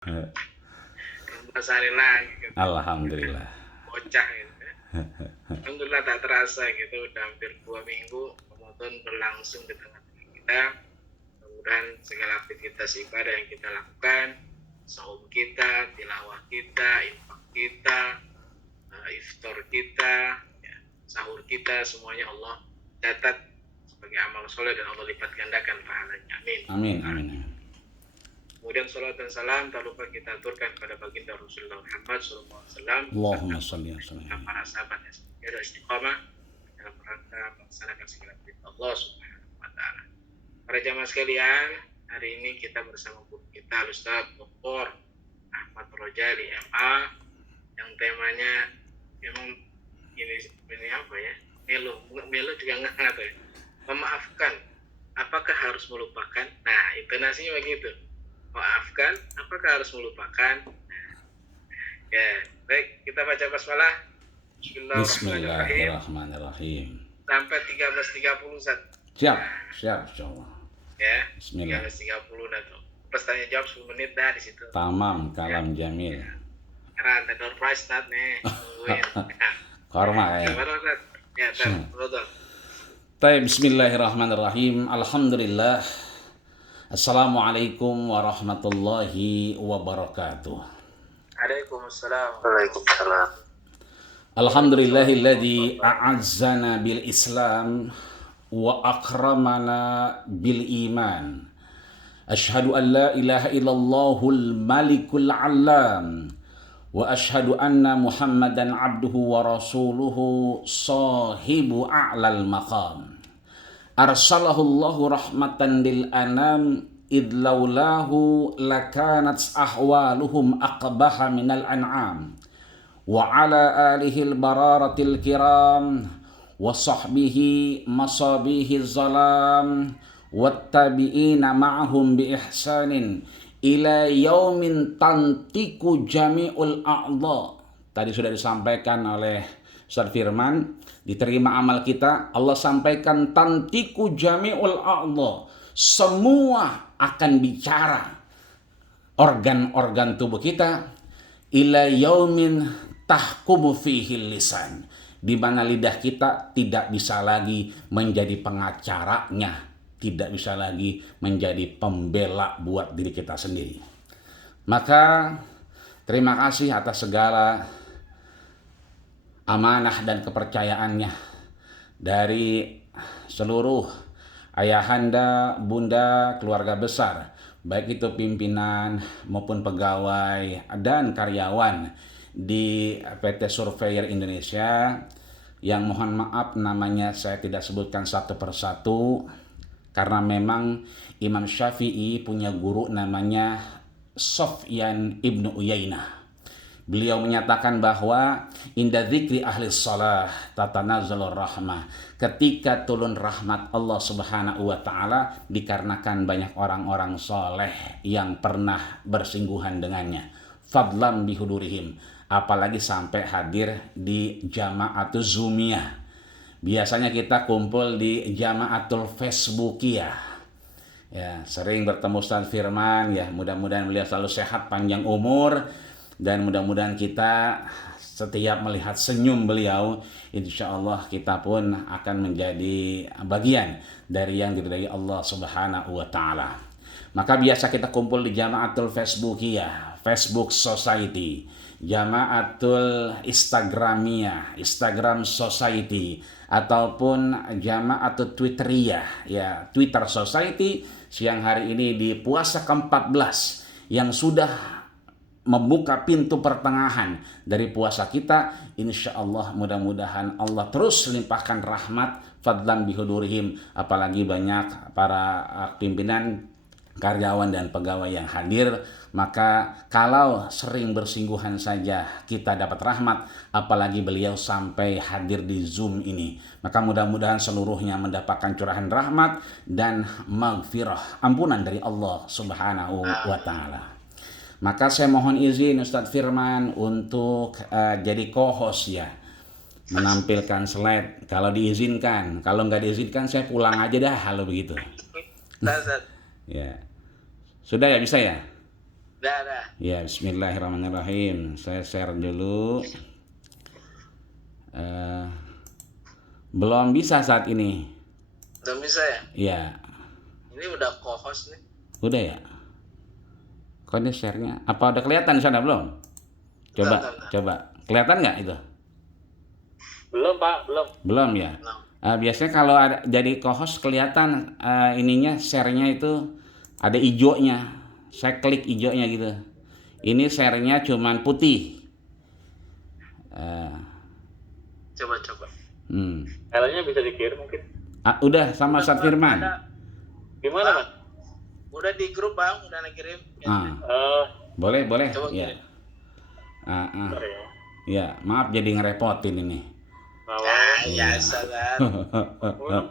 14 hari lagi gitu. Alhamdulillah. Bocah gitu. Alhamdulillah tak terasa gitu, udah hampir 2 minggu Ramadan berlangsung di tengah-tengah kita. Mudah-mudahan segala aktivitas ibadah yang kita lakukan, saum kita, tilawah kita, infak kita, iftar kita, ya, sahur kita, semuanya Allah catat sebagai amal soleh dan Allah lipat gandakan pahalanya. Amin. Amin, amin, amin. Kemudian salat dan salam tak lupa kita aturkan kepada baginda Rasulullah Muhammad SAW Allahumma sholli wa sallim. dan para sahabat yang istiqamah dalam rangka melaksanakan segala perintah Allah Subhanahu wa taala. Para jamaah sekalian, hari ini kita bersama guru kita Ustaz Dr. Ahmad Rojali MA yang temanya memang ini apa ya? Melo juga nggak tahu ya. Memaafkan, apakah harus melupakan? Nah, intonasinya begitu. Maafkan, apakah harus melupakan? Ya, baik, kita baca basmalah. Bismillahirrahmanirrahim. Bismillahirrahmanirrahim. Sampai 13.30 Ustaz. Siap, insyaallah. Ya, Bismillah. 13.30 dah tuh. Pas tanya jawab 10 menit dah di situ. Tamam, kalam jamil. Karena ada door prize Ustaz nih. Tungguin. Korma ya. Gimana Ustaz? Ya, betul. Baik, bismillahirrahmanirrahim. Alhamdulillah. Assalamualaikum warahmatullahi wabarakatuh. Waalaikumsalam. Waalaikumsalam. Alhamdulillahilladzi a'azzana bil Islam wa akramana bil iman. Ashhadu an la ilaha illallahul malikul alam wa ashhadu anna Muhammadan abduhu wa rasuluhu sahibu a'lal maqam. Arsalahu Allahu rahmatan lil anam id laulahu lakanat ahwaluhum aqbaha minal an'am wa ala alihi al-bararatil kiram wa sahbihi masabihi zalam wattabi'ina ma'ahum bi ihsanin ila yaumin tantiku jami'ul a'dha. Tadi sudah disampaikan oleh Ustaz Firman, diterima amal kita, Allah sampaikan tantiku jami'ul a'dha. Semua akan bicara organ-organ tubuh kita ila yaumin tahkumu fihi lisan, di mana lidah kita tidak bisa lagi menjadi pengacaranya, tidak bisa lagi menjadi pembela buat diri kita sendiri. Maka terima kasih atas segala amanah dan kepercayaannya dari seluruh ayahanda, bunda, keluarga besar, baik itu pimpinan maupun pegawai dan karyawan di PT Surveyor Indonesia, yang mohon maaf namanya saya tidak sebutkan satu persatu karena memang Imam Syafi'i punya guru namanya Sufyan ibnu Uyainah. Beliau menyatakan bahwa inda dzikri ahli shalah tatanazzalur rahmah. Ketika turun rahmat Allah Subhanahu wa taala dikarenakan banyak orang-orang soleh yang pernah bersingguhan dengannya. Fadlan bihudurihim, apalagi sampai hadir di jamaatul Zoomiyah. Biasanya kita kumpul di jamaatul Facebookiyah. Ya, sering bertemu Ustaz Firman, ya mudah-mudahan beliau selalu sehat, panjang umur. Dan mudah-mudahan kita setiap melihat senyum beliau, insya Allah kita pun akan menjadi bagian dari yang diridai Allah Subhanahu wa Ta'ala. Maka biasa kita kumpul di jamaatul Facebookiyah, Facebook Society, jamaatul Instagramiyah, Instagram Society, ataupun jamaatul Twitteriyah, ya Twitter Society. Siang hari ini di puasa ke-14 yang sudah membuka pintu pertengahan dari puasa kita, insya Allah mudah-mudahan Allah terus limpahkan rahmat fadlan bihudurihim, apalagi banyak para pimpinan, karyawan dan pegawai yang hadir. Maka kalau sering bersingguhan saja kita dapat rahmat, apalagi beliau sampai hadir di Zoom ini, maka mudah-mudahan seluruhnya mendapatkan curahan rahmat dan maghfirah, ampunan dari Allah Subhanahu wa Ta'ala. Maka saya mohon izin Ustadz Firman untuk jadi co-host ya, menampilkan slide kalau diizinkan. Kalau nggak diizinkan saya pulang aja dah kalau begitu. Ya, sudah ya, bisa ya? Dah. Ya, bismillahirrahmanirrahim. Saya share dulu. Eh, belum bisa saat ini. Udah bisa ya? Ya, Ini udah co-host nih. udah ya. Kok ini share-nya? Apa udah kelihatan di sana belum? Coba, Bentar. coba. Kelihatan nggak itu? Belum Pak, belum. Belum ya. Biasanya kalau ada jadi co-host kelihatan ininya share-nya itu ada ijonya. Saya klik ijonya gitu. Ini share-nya cuman putih. Coba. Hmm. Filenya bisa dikirim mungkin. Udah sama Ustaz Firman. Gimana Mas? Udah di grup Bang, udah kirim. Boleh. Coba Ya. kirim. Ya, maaf jadi ngerepotin ini. Ya salah.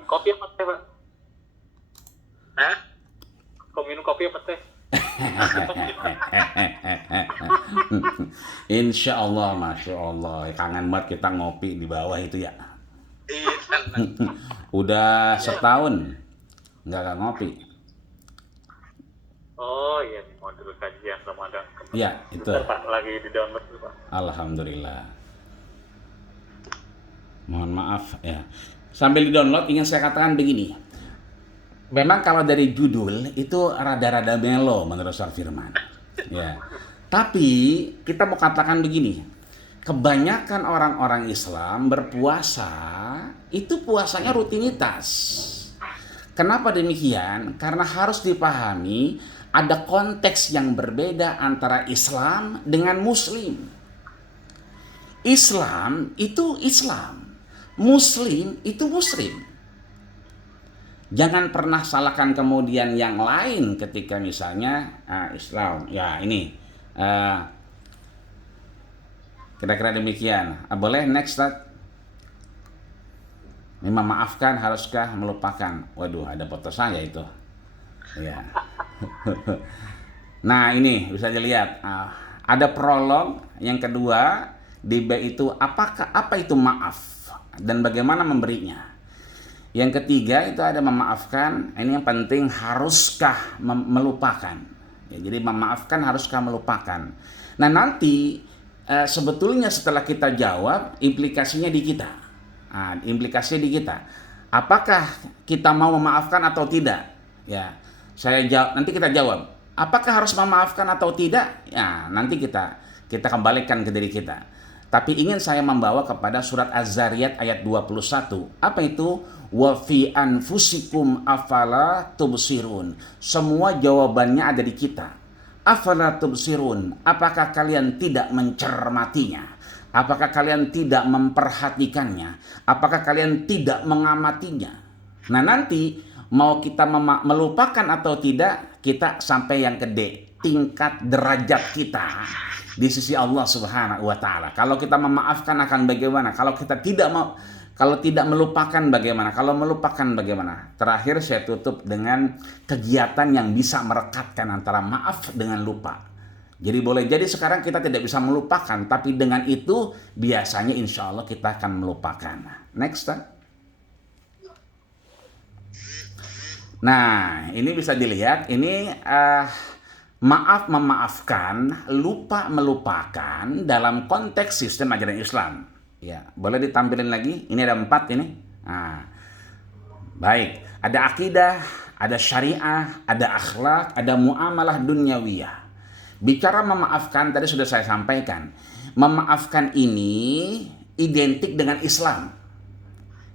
Kopi apa teh, Pak? Hah? Kau minum kopi apa teh? Insya Allah, Masya Allah. Kangen banget kita ngopi di bawah itu ya. Iya kan. Udah setahun nggak ngopi. Oh iya, mau dulu kajian Ramadan. Ya, itu. Bentar, Pak, lagi di download dulu, Pak. Alhamdulillah. Mohon maaf ya. Sambil di-download ingin saya katakan begini. Memang kalau dari judul itu rada-rada melo menurut Ustaz Firman. Ya. Tapi kita mau katakan begini. Kebanyakan orang-orang Islam berpuasa itu puasanya rutinitas. Kenapa demikian? Karena harus dipahami ada konteks yang berbeda antara Islam dengan Muslim. Islam itu Islam, Muslim itu Muslim. Jangan pernah salahkan kemudian yang lain ketika misalnya Islam. Ya ini kira-kira demikian. Boleh next Ustaz? Memaafkan haruskah melupakan? Waduh, ada foto saya itu. Ya. Nah ini bisa dilihat. Ada prolog. Yang kedua di B itu apa itu maaf dan bagaimana memberinya. Yang ketiga itu ada memaafkan. Ini yang penting, haruskah melupakan. Ya, jadi memaafkan haruskah melupakan. Nah nanti sebetulnya setelah kita jawab implikasinya di kita. Implikasinya di kita. Apakah kita mau memaafkan atau tidak? Ya, saya jawab. Nanti kita jawab. Apakah harus memaafkan atau tidak? Ya, nanti kita kembalikan ke diri kita. Tapi ingin saya membawa kepada surat Az-Zariyat ayat 21. Apa itu? Wa fi anfusikum afala tubsirun. Semua jawabannya ada di kita. Afala tubsirun. Apakah kalian tidak mencermatinya? Apakah kalian tidak memperhatikannya? Apakah kalian tidak mengamatinya? Nah nanti mau kita melupakan atau tidak, kita sampai yang gede, tingkat derajat kita di sisi Allah Subhanahu wa taala. Kalau kita memaafkan akan bagaimana? Kalau kita tidak melupakan bagaimana? Kalau melupakan bagaimana? Terakhir saya tutup dengan kegiatan yang bisa merekatkan antara maaf dengan lupa. Jadi boleh jadi sekarang kita tidak bisa melupakan, tapi dengan itu biasanya insya Allah kita akan melupakan. Next. Nah, ini bisa dilihat, ini maaf memaafkan, lupa melupakan dalam konteks sistem ajaran Islam. Ya, boleh ditampilin lagi? Ini ada 4 ini. Nah, baik, ada akidah, ada syariah, ada akhlak, ada muamalah dunyawiyah. Bicara memaafkan tadi sudah saya sampaikan. Memaafkan ini identik dengan Islam.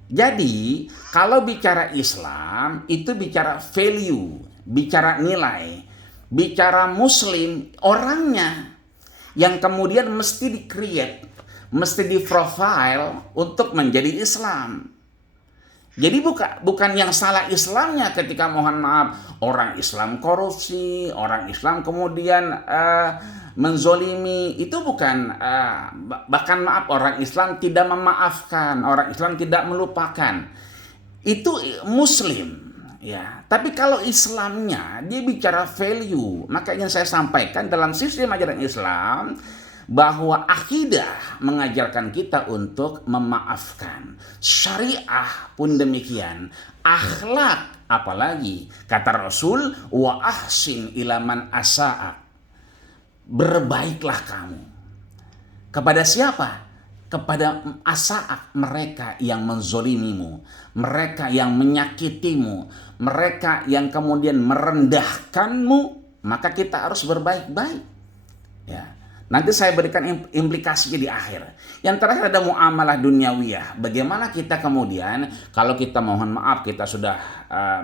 Jadi, kalau bicara Islam itu bicara value, bicara nilai, bicara Muslim, orangnya yang kemudian mesti di-create, mesti di-profile untuk menjadi Islam. Jadi bukan yang salah Islamnya ketika mohon maaf orang Islam korupsi, orang Islam kemudian menzolimi, itu bukan bahkan maaf orang Islam tidak memaafkan, orang Islam tidak melupakan. Itu Muslim ya. Tapi kalau Islamnya dia bicara value, maka yang saya sampaikan dalam sistem ajaran Islam bahwa akidah mengajarkan kita untuk memaafkan. Syariah pun demikian. Akhlak apalagi kata Rasul wa ahsin ilaman asa'a. berbaiklah kamu. Kepada siapa? Kepada asaak mereka yang menzolimimu, mereka yang menyakitimu, mereka yang kemudian merendahkanmu, maka kita harus berbaik-baik. Ya. Nanti saya berikan implikasinya di akhir. Yang terakhir ada muamalah duniawiyah. Bagaimana kita kemudian kalau kita mohon maaf, kita sudah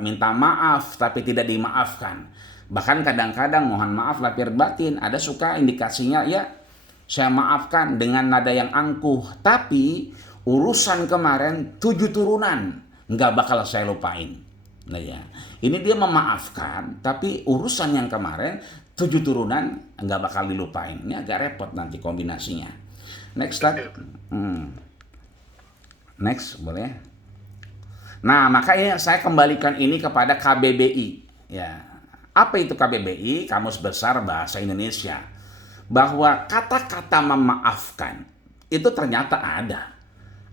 minta maaf tapi tidak dimaafkan. Bahkan kadang-kadang mohon maaf lahir batin, ada suka indikasinya ya saya maafkan dengan nada yang angkuh, tapi urusan kemarin 7 turunan nggak bakal saya lupain. Nah ya, ini dia memaafkan, tapi urusan yang kemarin 7 turunan nggak bakal dilupain. Ini agak repot nanti kombinasinya. Next slide. Next boleh. Nah makanya saya kembalikan ini kepada KBBI. Ya, apa itu KBBI? Kamus Besar Bahasa Indonesia. Bahwa kata-kata memaafkan itu ternyata ada.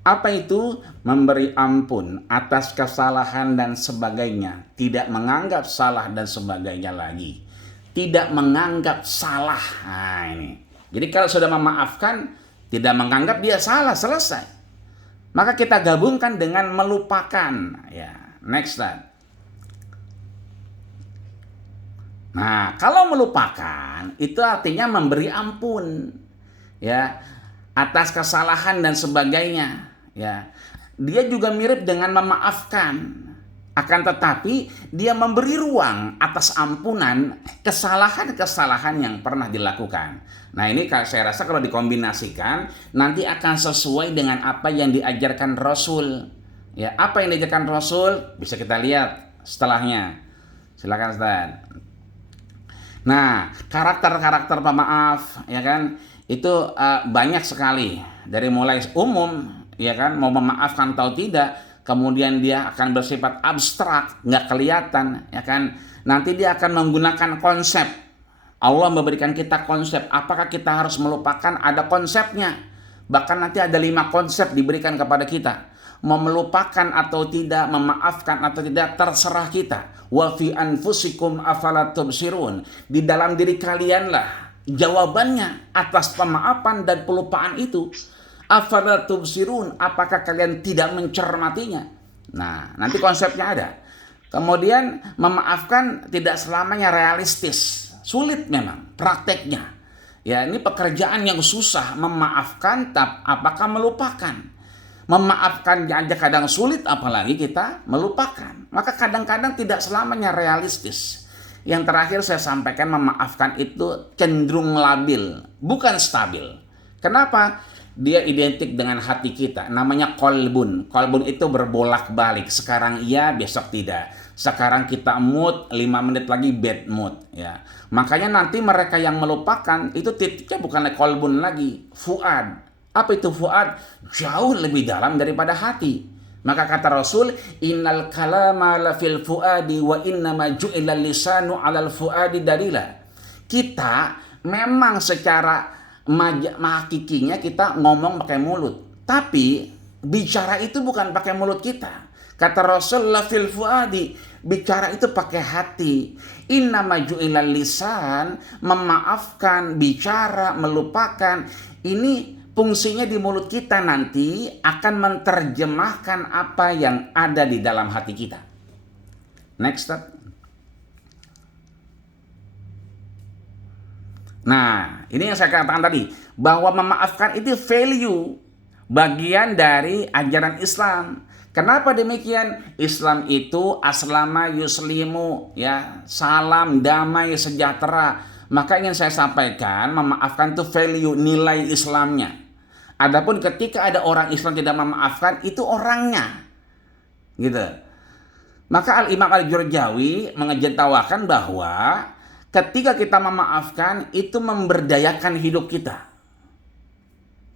Apa itu? Memberi ampun atas kesalahan dan sebagainya. Tidak menganggap salah dan sebagainya lagi. Tidak menganggap salah. Nah ini. Jadi kalau sudah memaafkan, tidak menganggap dia salah, selesai. Maka kita gabungkan dengan melupakan. Ya, next slide. Nah, kalau melupakan itu artinya memberi ampun, ya, atas kesalahan dan sebagainya, ya. Dia juga mirip dengan memaafkan, akan tetapi dia memberi ruang atas ampunan kesalahan-kesalahan yang pernah dilakukan. Nah, ini saya rasa kalau dikombinasikan nanti akan sesuai dengan apa yang diajarkan Rasul. Ya, apa yang diajarkan Rasul bisa kita lihat setelahnya. Silakan Ustaz. Nah, karakter-karakter pemaaf, ya kan, itu banyak sekali. Dari mulai umum, ya kan, mau memaafkan atau tidak, kemudian dia akan bersifat abstrak, nggak kelihatan, ya kan. Nanti dia akan menggunakan konsep. Allah memberikan kita konsep. Apakah kita harus melupakan? Ada konsepnya. Bahkan nanti ada 5 konsep diberikan kepada kita. Mau melupakan atau tidak, memaafkan atau tidak, terserah kita. Wa fi anfusikum afala tubsirun. Di dalam diri kalianlah jawabannya atas pemaafan dan pelupaan itu. Afala tubsirun, apakah kalian tidak mencermatinya? Nah, nanti konsepnya ada. Kemudian memaafkan tidak selamanya realistis. Sulit memang prakteknya. Ya, ini pekerjaan yang susah, memaafkan apakah melupakan. Memaafkan aja kadang sulit, apalagi kita melupakan. Maka kadang-kadang tidak selamanya realistis. Yang terakhir saya sampaikan, memaafkan itu cenderung labil, bukan stabil. Kenapa? Dia identik dengan hati kita. Namanya kolbun. Kolbun itu berbolak-balik. Sekarang iya, besok tidak. Sekarang kita mood, 5 menit lagi bad mood. Ya. Makanya nanti mereka yang melupakan, itu titiknya bukan kolbun lagi, fuad. Apa itu fuad? Jauh lebih dalam daripada hati. Maka kata Rasul, innal kalama la fil fuadi wa innama ju'ilal lisanu 'alal fuadi dalila. Kita memang secara hakikinya kita ngomong pakai mulut, tapi bicara itu bukan pakai mulut kita. Kata Rasul, la fil fuadi, bicara itu pakai hati. Innama ju'ilal lisan, memaafkan, bicara, melupakan, ini fungsinya di mulut kita nanti akan menerjemahkan apa yang ada di dalam hati kita. Next step. Nah, ini yang saya katakan tadi, bahwa memaafkan itu value, bagian dari ajaran Islam. Kenapa demikian? Islam itu aslama yuslimu, ya, salam, damai, sejahtera. Maka ingin saya sampaikan, memaafkan itu value, nilai Islamnya. Adapun ketika ada orang Islam tidak memaafkan, itu orangnya, gitu. Maka Al-Imam Al-Jurjawi mengejentawakan bahwa ketika kita memaafkan, itu memberdayakan hidup kita.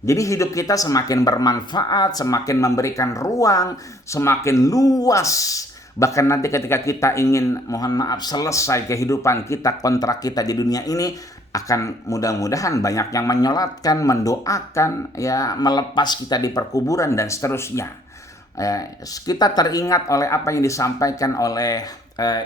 Jadi hidup kita semakin bermanfaat, semakin memberikan ruang, semakin luas. Bahkan nanti ketika kita ingin, mohon maaf, selesai kehidupan kita, kontrak kita di dunia ini, akan mudah-mudahan banyak yang menyolatkan, mendoakan, ya, melepas kita di perkuburan dan seterusnya. Kita teringat oleh apa yang disampaikan oleh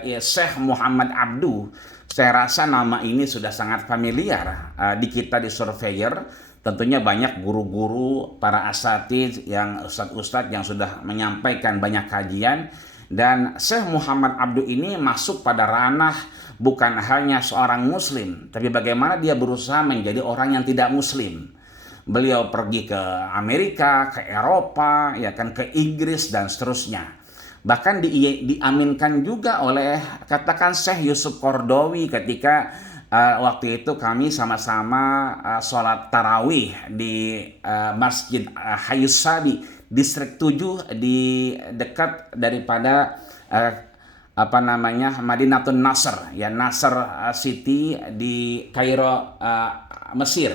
ya, Syekh Muhammad Abduh. Saya rasa nama ini sudah sangat familiar di kita di Surveyor. Tentunya banyak guru-guru, para asatidz, yang ustadz-ustadz yang sudah menyampaikan banyak kajian. Dan Syekh Muhammad Abduh ini masuk pada ranah bukan hanya seorang muslim, tapi bagaimana dia berusaha menjadi orang yang tidak muslim. Beliau pergi ke Amerika, ke Eropa, ya kan, ke Inggris dan seterusnya. Bahkan diaminkan juga oleh, katakan, Syekh Yusuf Qaradawi ketika waktu itu kami sama-sama sholat tarawih di Masjid Hayus Sabi, distrik 7 di dekat daripada Madinatul Nasr, ya, Nasr City di Kairo, Mesir.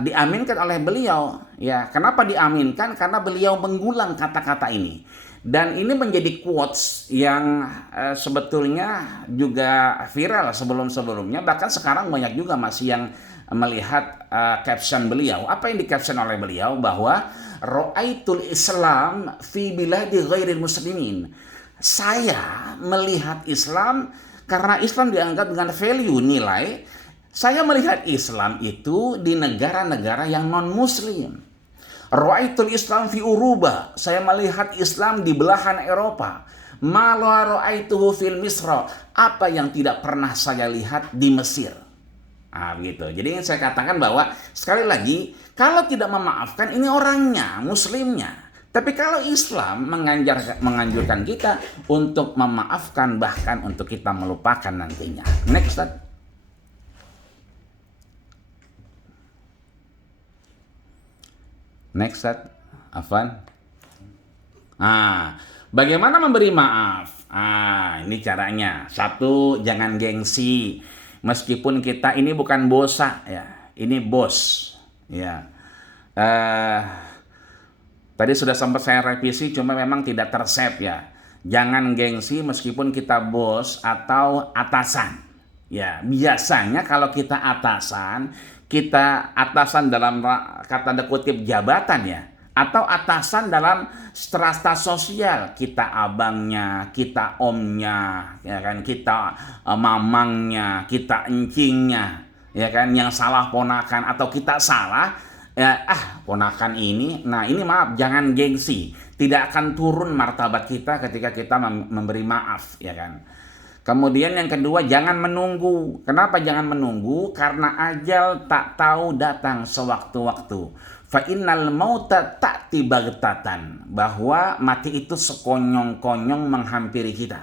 Diaminkan oleh beliau, ya. Kenapa diaminkan? Karena beliau mengulang kata-kata ini. Dan ini menjadi quotes yang sebetulnya juga viral sebelum-sebelumnya. Bahkan sekarang banyak juga masih yang melihat caption beliau. Apa yang di-caption oleh beliau? Bahwa ra'aitul Islam fi biladi ghairil muslimin. Saya melihat Islam karena Islam dianggap dengan value, nilai. Saya melihat Islam itu di negara-negara yang non-muslim. Ra'aitul Islam fi Uruba. Saya melihat Islam di belahan Eropa. Ma la ra'aituhu fil Misra. Apa yang tidak pernah saya lihat di Mesir. Gitu. Jadi saya katakan bahwa sekali lagi, kalau tidak memaafkan ini orangnya, muslimnya. Tapi kalau Islam menganjurkan kita untuk memaafkan, bahkan untuk kita melupakan nantinya. Next, Ustaz. Next, Afwan. Bagaimana memberi maaf? Ini caranya. Satu, jangan gengsi. Meskipun kita ini bukan bosa, ya. Ini bos, ya. Tadi sudah sempat saya revisi, cuma memang tidak tersave, ya. Jangan gengsi meskipun kita bos atau atasan. Ya, biasanya kalau kita atasan dalam kata kutip jabatan, ya, atau atasan dalam strata sosial, kita abangnya, kita omnya, ya kan, kita mamangnya, kita encingnya, ya kan, yang salah ponakan atau kita salah, ya, ponakan ini. Nah, ini maaf, jangan gengsi. Tidak akan turun martabat kita ketika kita memberi maaf, ya kan. Kemudian yang kedua, jangan menunggu. Kenapa jangan menunggu? Karena ajal tak tahu datang sewaktu-waktu. Fa innal mauta ta'ti baghtatan. Bahwa mati itu sekonyong-konyong menghampiri kita.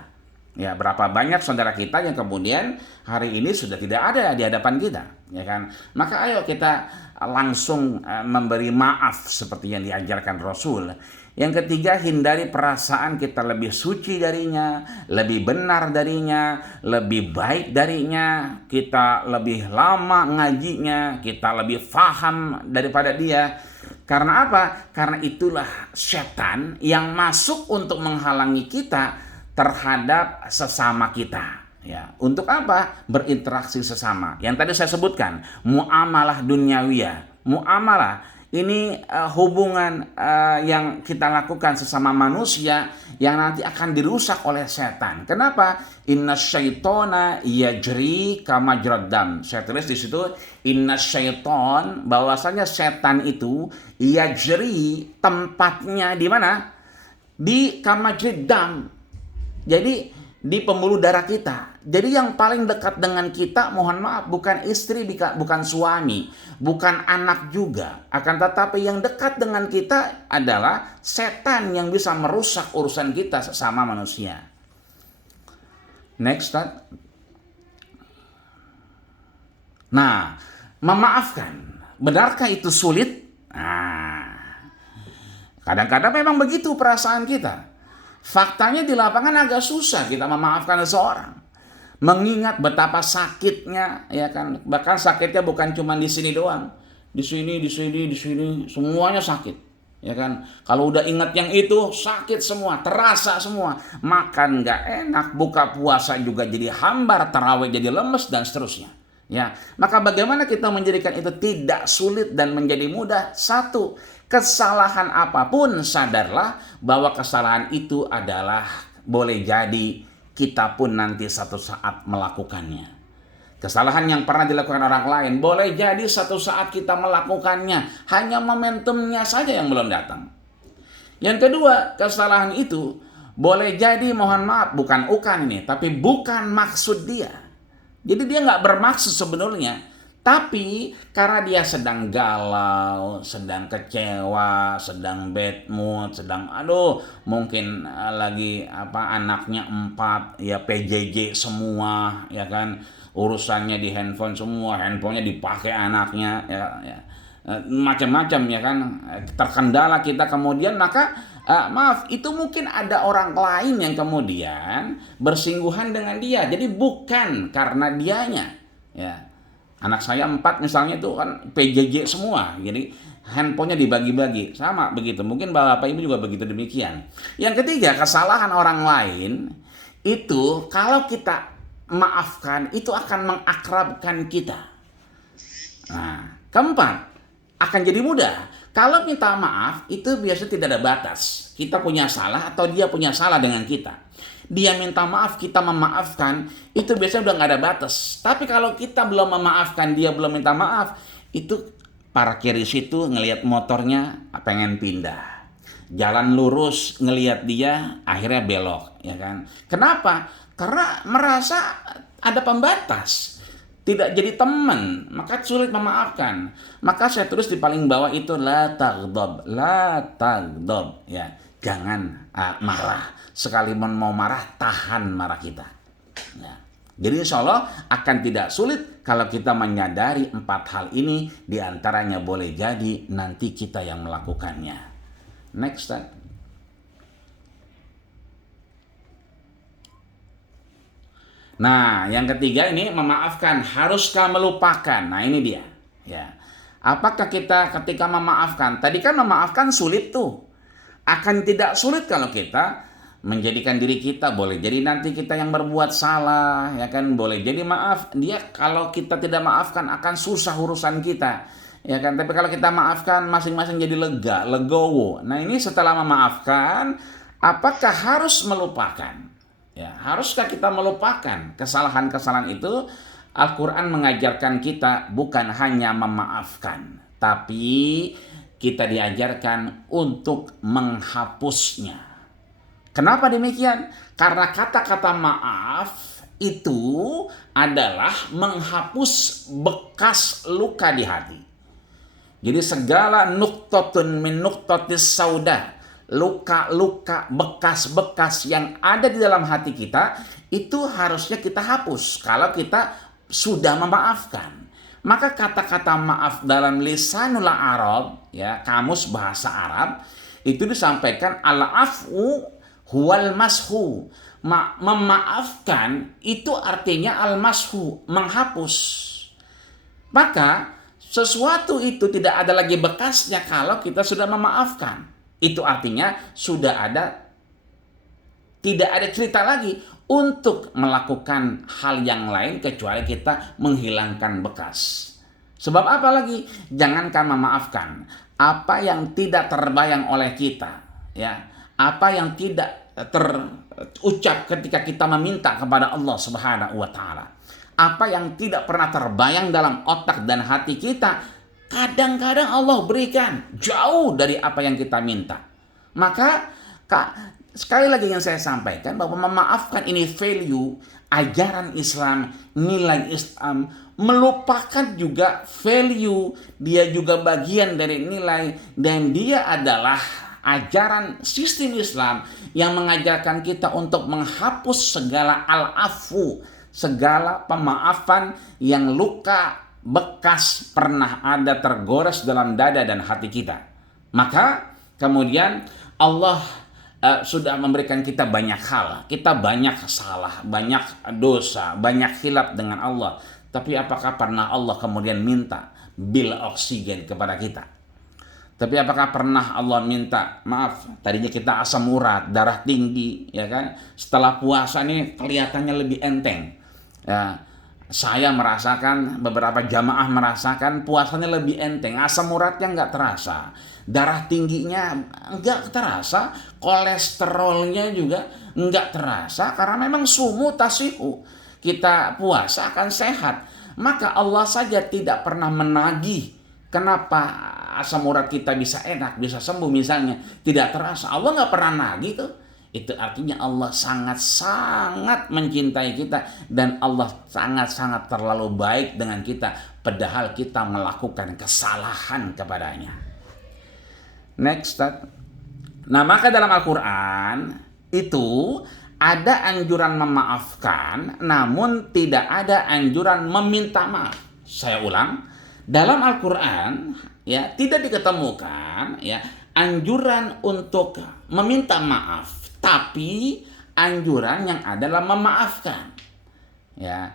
Ya, berapa banyak saudara kita yang kemudian hari ini sudah tidak ada di hadapan kita, ya kan? Maka ayo kita langsung memberi maaf seperti yang diajarkan Rasul. Yang ketiga, hindari perasaan kita lebih suci darinya, lebih benar darinya, lebih baik darinya, kita lebih lama ngajinya, kita lebih faham daripada dia. Karena apa? Karena itulah setan yang masuk untuk menghalangi kita terhadap sesama kita. Ya, untuk apa? Berinteraksi sesama. Yang tadi saya sebutkan, muamalah dunyawiyah. Muamalah ini hubungan yang kita lakukan sesama manusia yang nanti akan dirusak oleh setan. Kenapa? Inna syaitona yajri kama jraddam. Saya tulis di situ, inna syaiton, bahwasanya setan itu yajri, tempatnya di mana? Di kama jraddam. Jadi di pembuluh darah kita. Jadi yang paling dekat dengan kita, mohon maaf, bukan istri, bukan suami, bukan anak juga. Akan tetapi yang dekat dengan kita adalah setan yang bisa merusak urusan kita sesama manusia. Next, Ustaz. Nah, memaafkan. Benarkah itu sulit? Kadang-kadang memang begitu perasaan kita. Faktanya di lapangan agak susah kita memaafkan seseorang. Mengingat betapa sakitnya, ya kan. Bahkan sakitnya bukan cuma di sini doang. Di sini, semuanya sakit. Ya kan. Kalau udah ingat yang itu, sakit semua, terasa semua. Makan nggak enak, buka puasa juga jadi hambar, tarawih jadi lemes dan seterusnya. Ya, maka bagaimana kita menjadikan itu tidak sulit dan menjadi mudah? Satu, kesalahan apapun sadarlah bahwa kesalahan itu adalah boleh jadi kita pun nanti satu saat melakukannya. Kesalahan yang pernah dilakukan orang lain boleh jadi satu saat kita melakukannya, hanya momentumnya saja yang belum datang. Yang kedua, kesalahan itu boleh jadi, mohon maaf, bukan ini, tapi bukan maksud dia. Jadi dia nggak bermaksud sebenarnya, tapi karena dia sedang galau, sedang kecewa, sedang bad mood, sedang mungkin lagi anaknya 4, ya PJJ semua, ya kan, urusannya di handphone semua, handphonenya dipakai anaknya, ya macam-macam, ya kan, terkendala kita kemudian, maka maaf, itu mungkin ada orang lain yang kemudian bersinggungan dengan dia, jadi bukan karena dianya, ya. Anak saya 4 misalnya itu kan PJJ semua, jadi handphonenya dibagi-bagi, sama begitu, mungkin bapak ibu juga begitu demikian. Yang ketiga, kesalahan orang lain itu kalau kita maafkan itu akan mengakrabkan kita. Nah, keempat, akan jadi mudah. Kalau minta maaf itu biasanya tidak ada batas. Kita punya salah atau dia punya salah dengan kita. Dia minta maaf, kita memaafkan, itu biasanya udah nggak ada batas. Tapi kalau kita belum memaafkan, dia belum minta maaf, itu parkir di situ ngelihat motornya pengen pindah. Jalan lurus ngelihat dia akhirnya belok, ya kan? Kenapa? Karena merasa ada pembatas. Tidak jadi teman, maka sulit memaafkan. Maka saya tulis di paling bawah itu la taghdab, ya. Jangan marah. Sekalipun mau marah, tahan marah kita. Ya. Jadi insya Allah akan tidak sulit kalau kita menyadari 4 hal ini, diantaranya boleh jadi nanti kita yang melakukannya. Next step. Nah, yang ketiga ini memaafkan, haruskah melupakan? Nah, ini dia. Ya. Apakah kita ketika memaafkan? Tadi kan memaafkan sulit tuh. Akan tidak sulit kalau kita menjadikan diri kita, boleh jadi nanti kita yang berbuat salah, ya kan, boleh jadi maaf dia, kalau kita tidak maafkan akan susah urusan kita, ya kan. Tapi kalau kita maafkan, masing-masing jadi legowo. Nah, ini setelah memaafkan, apakah harus melupakan? Ya, haruskah kita melupakan kesalahan-kesalahan itu? Al-Quran mengajarkan kita bukan hanya memaafkan, tapi kita diajarkan untuk menghapusnya. Kenapa demikian? Karena kata-kata maaf itu adalah menghapus bekas luka di hati. Jadi segala nuqtatun min nuqtatis sauda, luka-luka, bekas-bekas yang ada di dalam hati kita, itu harusnya kita hapus kalau kita sudah memaafkan. Maka kata-kata maaf dalam lisanul Arab, ya, kamus bahasa Arab, itu disampaikan al-afwu huwal mashu. Memaafkan itu artinya al-mashu, menghapus. Maka sesuatu itu tidak ada lagi bekasnya kalau kita sudah memaafkan. Itu artinya sudah tidak ada cerita lagi untuk melakukan hal yang lain kecuali kita menghilangkan bekas. Sebab apa lagi? Jangankan memaafkan, apa yang tidak terbayang oleh kita, ya, apa yang tidak terucap ketika kita meminta kepada Allah Subhanahu wa taala, apa yang tidak pernah terbayang dalam otak dan hati kita, kadang-kadang Allah berikan jauh dari apa yang kita minta. Maka sekali lagi yang saya sampaikan bahwa memaafkan ini value ajaran Islam, nilai Islam. Melupakan juga value, dia juga bagian dari nilai, dan dia adalah ajaran sistem Islam yang mengajarkan kita untuk menghapus segala al-afu, segala pemaafan yang luka bekas pernah ada tergores dalam dada dan hati kita. Maka kemudian Allah sudah memberikan kita banyak hal, kita banyak salah, banyak dosa, banyak khilaf dengan Allah. Tapi apakah pernah Allah kemudian minta bil oksigen kepada kita? Tapi apakah pernah Allah minta, maaf, tadinya kita asam urat, darah tinggi, ya kan? Setelah puasa ini kelihatannya lebih enteng. Ya, saya merasakan, beberapa jamaah merasakan puasanya lebih enteng, asam uratnya nggak terasa, darah tingginya nggak terasa, kolesterolnya juga nggak terasa, karena memang sumu tasihu, kita puasa akan sehat. Maka Allah saja tidak pernah menagih kenapa asam urat kita bisa enak, bisa sembuh misalnya, tidak terasa. Allah nggak pernah nagih tuh. Itu artinya Allah sangat-sangat mencintai kita, dan Allah sangat-sangat terlalu baik dengan kita, padahal kita melakukan kesalahan kepadanya. Next, nah maka dalam Al-Quran itu ada anjuran memaafkan, namun tidak ada anjuran meminta maaf. Saya ulang, dalam Al-Quran ya tidak diketemukan ya anjuran untuk meminta maaf, tapi anjuran yang adalah memaafkan. Ya.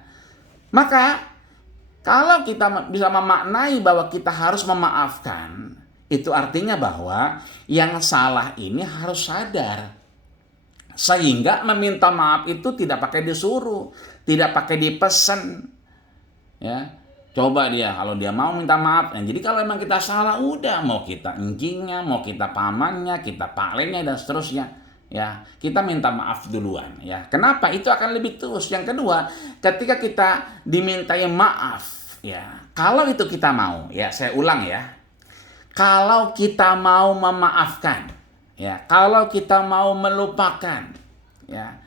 Maka kalau kita bisa memaknai bahwa kita harus memaafkan, itu artinya bahwa yang salah ini harus sadar. Sehingga meminta maaf itu tidak pakai disuruh, tidak pakai dipesan. Ya. Coba dia, kalau dia mau minta maaf, jadi kalau memang kita salah, udah, mau kita engkingnya, mau kita pamannya, kita paklennya, dan seterusnya, ya kita minta maaf duluan. Ya, kenapa? Itu akan lebih tulus. Yang kedua, ketika kita dimintai maaf, ya kalau itu kita mau, ya saya ulang ya, kalau kita mau memaafkan, ya kalau kita mau melupakan, ya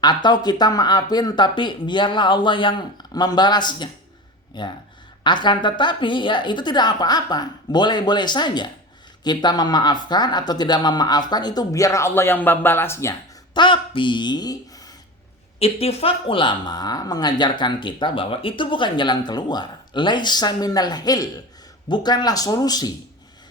atau kita maafin tapi biarlah Allah yang membalasnya. Ya, akan tetapi ya itu tidak apa-apa, boleh-boleh saja kita memaafkan atau tidak memaafkan, itu biar Allah yang membalasnya. Tapi ittifaq ulama mengajarkan kita bahwa itu bukan jalan keluar, laisa minal hil, bukanlah solusi.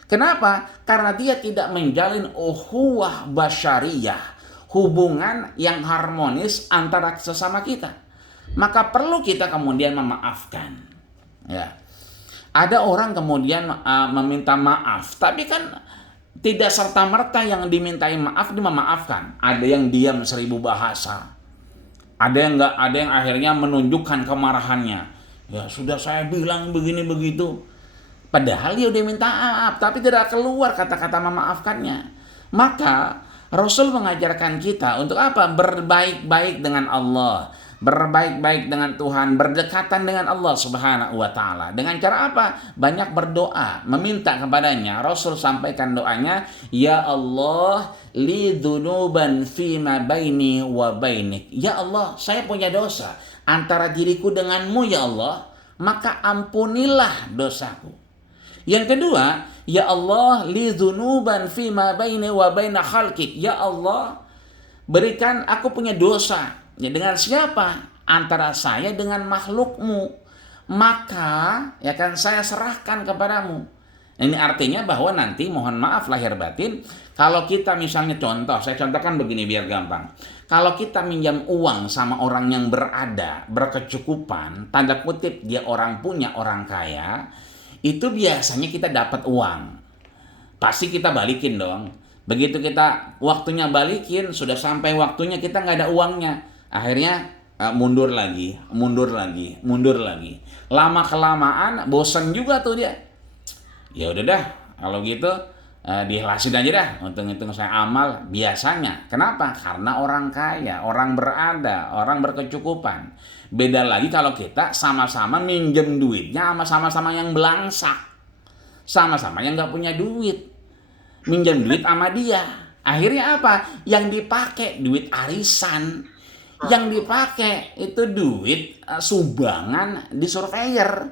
Kenapa? Karena dia tidak menjalin ukhuwah basyariyah, hubungan yang harmonis antara sesama kita. Maka perlu kita kemudian memaafkan. Ya, ada orang kemudian meminta maaf, tapi kan tidak serta-merta yang dimintai maaf memaafkan. Ada yang diam 1000 bahasa, ada yang enggak, ada yang akhirnya menunjukkan kemarahannya. Ya sudah saya bilang begini begitu, padahal dia udah minta maaf, tapi tidak keluar kata-kata memaafkannya. Maka Rasul mengajarkan kita untuk apa? Berbaik-baik dengan Allah, berbaik-baik dengan Tuhan, berdekatan dengan Allah Subhanahu wa taala. Dengan cara apa? Banyak berdoa, meminta kepadanya. Rasul sampaikan doanya, ya Allah, li dzunuban fi ma baini wa bainik. Ya Allah, saya punya dosa antara diriku denganmu ya Allah, maka ampunilah dosaku. Yang kedua, ya Allah, li dzunuban fi ma baini wa baina khalqik. Ya Allah, berikan aku punya dosa. Ya, dengan siapa? Antara saya dengan makhlukmu. Maka ya kan saya serahkan kepadamu. Ini artinya bahwa nanti mohon maaf lahir batin, kalau kita misalnya contoh, saya contohkan begini biar gampang. Kalau kita minjam uang sama orang yang berada, berkecukupan, tanda kutip dia orang punya, orang kaya, itu biasanya kita dapat uang. Pasti kita balikin dong. Begitu kita waktunya balikin, sudah sampai waktunya kita nggak ada uangnya. Akhirnya mundur lagi. Lama kelamaan bosan juga tuh dia. Ya udah dah, kalau gitu diikhlasin aja dah. Untung-untung saya amal biasanya. Kenapa? Karena orang kaya, orang berada, orang berkecukupan. Beda lagi kalau kita sama-sama minjem duitnya sama-sama yang belangsak, sama-sama yang nggak punya duit, minjem duit sama dia. Akhirnya apa? Yang dipakai duit arisan. Yang dipakai itu duit sumbangan di surveyor,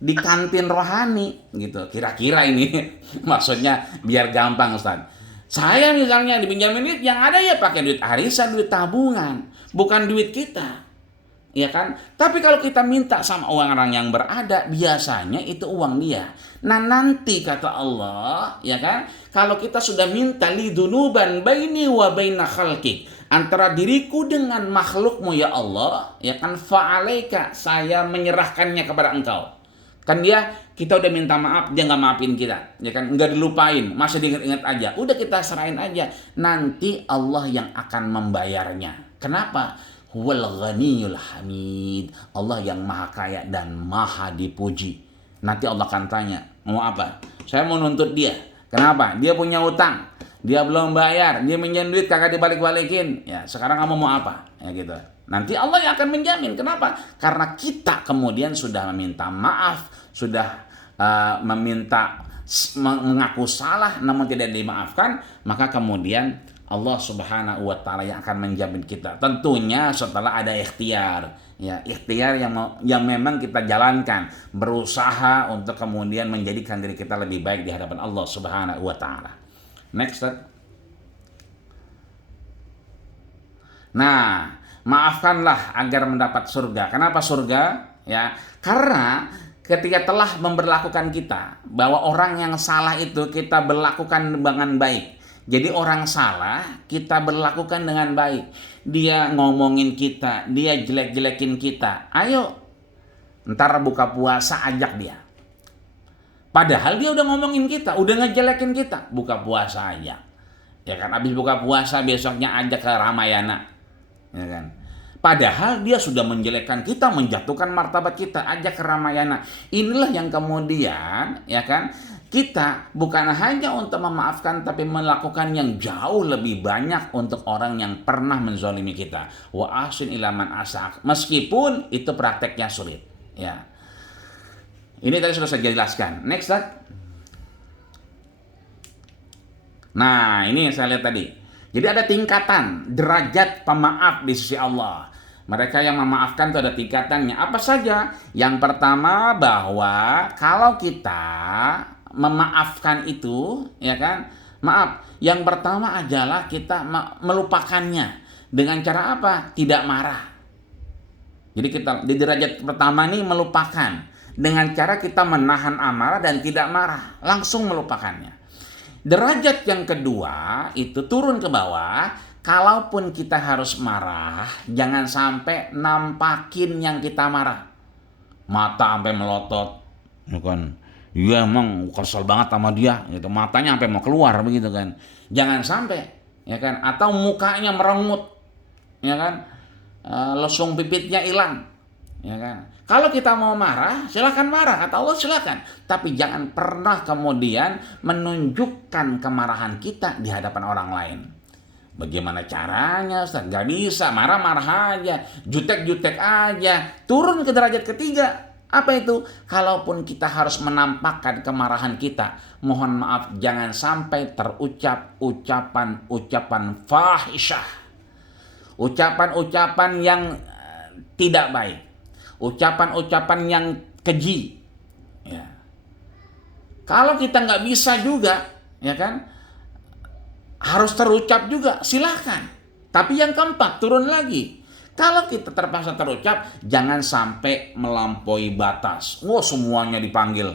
di kantin rohani gitu. Kira-kira ini maksudnya biar gampang Ustaz. Saya misalnya dipinjamin duit, yang ada ya pakai duit arisan, duit tabungan, bukan duit kita. Ya kan? Tapi kalau kita minta sama orang yang berada, biasanya itu uang dia. Nah nanti kata Allah, ya kan? Kalau kita sudah minta lidunuban baini wa baina khalqik, antara diriku dengan makhlukmu ya Allah, ya kan, fa'alaika, saya menyerahkannya kepada engkau. Kan kita udah minta maaf, dia nggak maafin kita, ya kan, nggak dilupain, masih diingat-ingat aja, udah kita serahin aja, nanti Allah yang akan membayarnya. Kenapa? huwal ghaniyul hamid. Allah yang maha kaya dan maha dipuji. Nanti Allah akan tanya, mau apa? Saya mau nuntut dia. Kenapa? Dia punya utang, dia belum bayar, dia minjem duit kagak dibalik-balikin. Ya, sekarang kamu mau apa? Ya gitu. Nanti Allah yang akan menjamin. Kenapa? Karena kita kemudian sudah meminta maaf, sudah mengaku salah namun tidak dimaafkan, maka kemudian Allah Subhanahu wa taala yang akan menjamin kita. Tentunya setelah ada ikhtiar, ya, ikhtiar yang memang kita jalankan, berusaha untuk kemudian menjadikan diri kita lebih baik di hadapan Allah Subhanahu wa taala. Next, Ustaz. Nah, maafkanlah agar mendapat surga. Kenapa surga? Ya, karena ketika telah memberlakukan kita, bahwa orang yang salah itu kita berlakukan dengan baik. Jadi orang salah kita berlakukan dengan baik. Dia ngomongin kita, dia jelek-jelekin kita. Ayo, ntar buka puasa ajak dia. Padahal dia udah ngomongin kita, udah ngejelekin kita. Buka puasa aja. Ya kan, habis buka puasa besoknya ajak ke Ramayana. Ya kan. Padahal dia sudah menjelekkan kita, menjatuhkan martabat kita, ajak ke Ramayana. Inilah yang kemudian, ya kan, kita bukan hanya untuk memaafkan, tapi melakukan yang jauh lebih banyak untuk orang yang pernah menzalimi kita. Wa ahsin ila man asak. Meskipun itu prakteknya sulit. Ya. Ini tadi sudah saya jelaskan. Next, Ustaz. Nah, ini yang saya lihat tadi. Jadi ada tingkatan derajat pemaaf di sisi Allah. Mereka yang memaafkan itu ada tingkatannya. Apa saja? Yang pertama, bahwa kalau kita memaafkan itu, ya kan? Maaf, yang pertama adalah kita melupakannya. Dengan cara apa? Tidak marah. Jadi kita di derajat pertama ini melupakan. Dengan cara kita menahan amarah dan tidak marah. Langsung melupakannya. Derajat yang kedua itu turun ke bawah. Kalaupun kita harus marah, jangan sampai nampakin yang kita marah. Mata sampai melotot, ya kan? Iya emang kesel banget sama dia, gitu. Matanya sampai mau keluar begitu kan. Jangan sampai, ya kan? Atau mukanya merengut, ya kan? Lesung pipitnya hilang, ya kan? Kalau kita mau marah, silakan marah, kata Allah silakan. Tapi jangan pernah kemudian menunjukkan kemarahan kita di hadapan orang lain. Bagaimana caranya, Ustaz? Gak bisa, marah-marah aja, jutek-jutek aja. Turun ke derajat ketiga. Apa itu? Kalaupun kita harus menampakkan kemarahan kita, mohon maaf, jangan sampai terucap ucapan-ucapan fahisyah. Ucapan-ucapan yang tidak baik. Ucapan-ucapan yang keji. Ya. Kalau kita nggak bisa juga, ya kan? Harus terucap juga, silahkan. Tapi yang keempat, turun lagi. Kalau kita terpaksa terucap, jangan sampai melampaui batas. Semuanya dipanggil.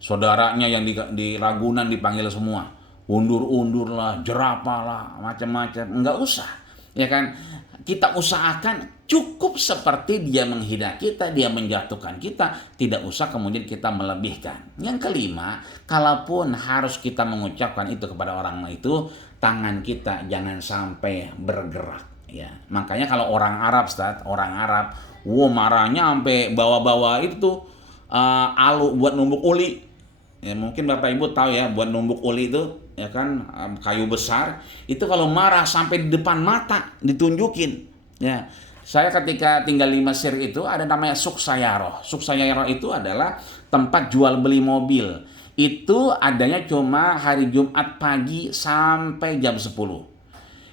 Saudaranya yang di Ragunan dipanggil semua. Undur-undur lah, jerapah lah, macam-macam. Enggak usah. Ya kan? Kita usahakan cukup seperti dia menghina kita, dia menjatuhkan kita. Tidak usah kemudian kita melebihkan. Yang kelima, kalaupun harus kita mengucapkan itu kepada orang itu, tangan kita jangan sampai bergerak. Ya, makanya kalau orang Arab, Ustaz, orang Arab, marahnya sampai bawa-bawa itu alu buat numbuk uli. Ya, mungkin Bapak Ibu tahu ya, buat numbuk uli itu, ya kan, kayu besar. Itu kalau marah sampai di depan mata ditunjukin. Ya, saya ketika tinggal di Mesir itu ada namanya Suq Sayyarah. Suq Sayyarah itu adalah tempat jual beli mobil. Itu adanya cuma hari Jumat pagi sampai jam 10.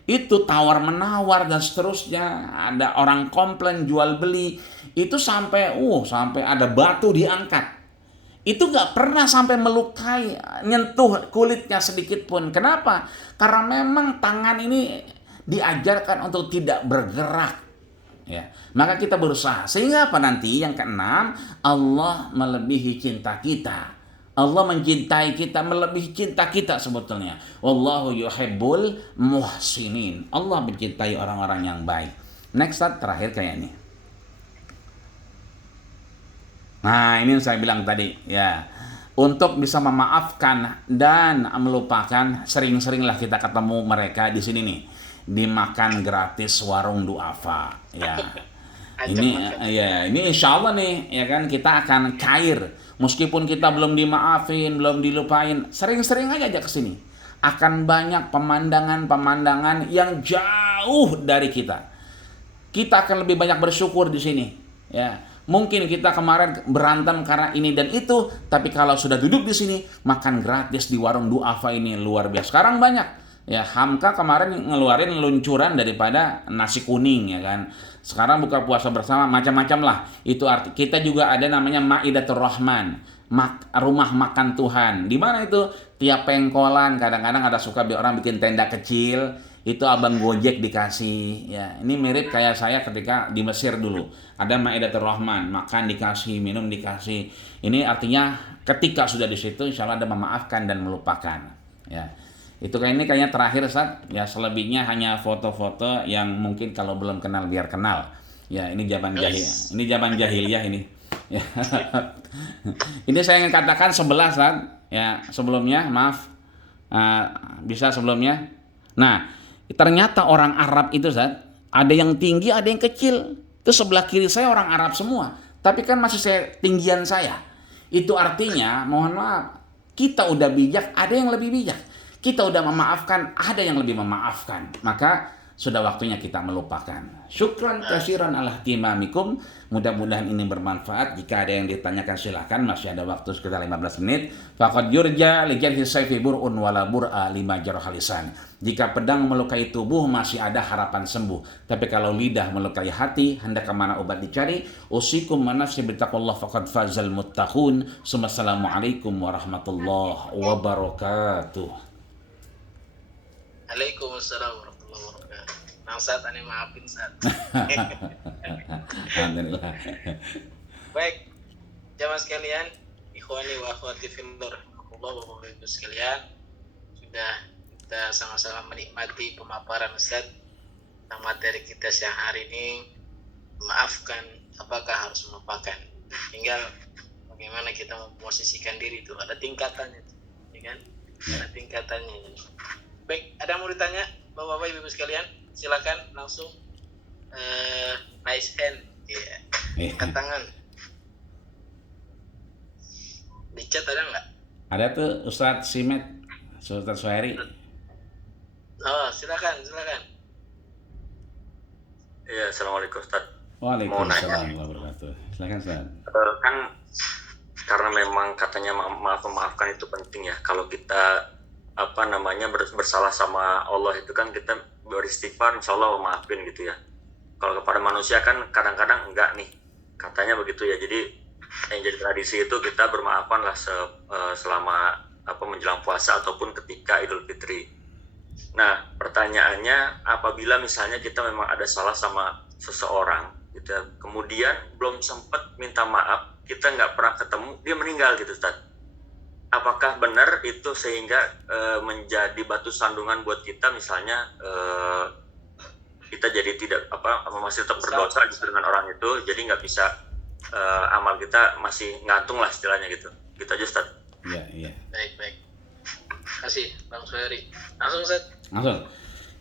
Itu tawar-menawar dan seterusnya. Ada orang komplain jual beli. Itu sampai ada batu diangkat. Itu gak pernah sampai melukai, nyentuh kulitnya sedikit pun. Kenapa? Karena memang tangan ini diajarkan untuk tidak bergerak. Ya, maka kita berusaha. Sehingga apa nanti? Yang keenam, Allah melebihi cinta kita. Allah mencintai kita, melebihi cinta kita sebetulnya. Wallahu yuhibbul muhsinin. Allah mencintai orang-orang yang baik. Next, terakhir kayak ini. Nah, ini yang saya bilang tadi, ya. Untuk bisa memaafkan dan melupakan, sering-seringlah kita ketemu mereka di sini nih. dimakan gratis warung duafa. Ya. Ajak Ini makan. ini insya Allah nih ya kan kita akan cair meskipun kita belum dimaafin, belum dilupain, sering-sering aja ke sini. Akan banyak pemandangan-pemandangan yang jauh dari kita. Kita akan lebih banyak bersyukur di sini. Ya, mungkin kita kemarin berantem karena ini dan itu, tapi kalau sudah duduk di sini makan gratis di warung duafa ini luar biasa. Sekarang banyak. Ya, Hamka kemarin ngeluarin luncuran daripada nasi kuning ya kan. Sekarang buka puasa bersama macam-macam lah. Itu arti kita juga ada namanya Maidatur Rahman, rumah makan Tuhan. Di mana itu? Tiap pengkolan kadang-kadang ada suka orang bikin tenda kecil, itu abang Gojek dikasih. Ya, ini mirip kayak saya ketika di Mesir dulu. Ada Maidatur Rahman, makan dikasih, minum dikasih. Ini artinya ketika sudah di situ insya Allah ada memaafkan dan melupakan. Ya. Itu ini kayaknya terakhir Ustaz. Ya selebihnya hanya foto-foto yang mungkin kalau belum kenal biar kenal. Ya ini zaman jahil. Ini zaman jahiliyah ini. Ya. Ini saya ingin katakan 11 Ustaz. Ya sebelumnya maaf. Bisa sebelumnya. Nah ternyata orang Arab itu Ustaz, ada yang tinggi ada yang kecil. Itu sebelah kiri saya orang Arab semua. Tapi kan masih tinggian saya. Itu artinya mohon maaf. Kita udah bijak, ada yang lebih bijak. Kita udah memaafkan, ada yang lebih memaafkan. Maka sudah waktunya kita melupakan. Syukran kasiran ala timamikum. Mudah-mudahan ini bermanfaat. Jika ada yang ditanyakan silahkan. Masih ada waktu sekitar 15 menit. Faqad yurja lijarhi sayfi bur'un wala bur'a lima jarhal lisan. Jika pedang melukai tubuh masih ada harapan sembuh. Tapi kalau lidah melukai hati, hendak kemana obat dicari? Usikum manafsi bitaqullah faqad fazal muttaqun. Assalamualaikum warahmatullahi wabarakatuh. Waalaikumsalam warahmatullahi wabarakatuh. Nang saat ane maafin saat. Alhamdulillah. Baik, jamaah sekalian, ikhwani wa akhwati fillah rahimakumullah wa bapak ibu sekalian, sudah kita sama-sama menikmati pemaparan Ustaz tentang materi kita siang hari ini. Memaafkan, apakah harus melupakan? Tinggal bagaimana kita memposisikan diri itu. Ada tingkatannya, ya kan? Ada tingkatannya. Baik, ada yang mau ditanya, bapak-bapak, ibu-ibu sekalian? Silakan langsung nice hand, angkat tangan. Di chat ada nggak? Ada tuh Ustadz Simet, Ustadz Suhairi. Oh, silakan. Iya, assalamualaikum Ustaz. Waalaikumsalam warahmatullahi wabarakatuh. Silakan Ustaz. Kan karena memang katanya maafkan itu penting ya. Kalau kita bersalah sama Allah itu kan kita beristighfar, insya Allah maafin gitu ya. Kalau kepada manusia kan kadang-kadang enggak nih, katanya begitu ya. Jadi yang jadi tradisi itu kita bermaafan lah selama menjelang puasa ataupun ketika Idul Fitri. Nah pertanyaannya, apabila misalnya kita memang ada salah sama seseorang gitu ya, kemudian belum sempat minta maaf, kita nggak pernah ketemu, dia meninggal gitu Ustaz. Apakah benar itu sehingga menjadi batu sandungan buat kita, misalnya kita jadi tidak masih tetap berdosa gitu dengan orang itu, jadi nggak bisa amal kita masih ngantung lah istilahnya gitu aja Ustaz. Iya. Baik. Kasih Bang Suhairi. Langsung Ustaz. Langsung.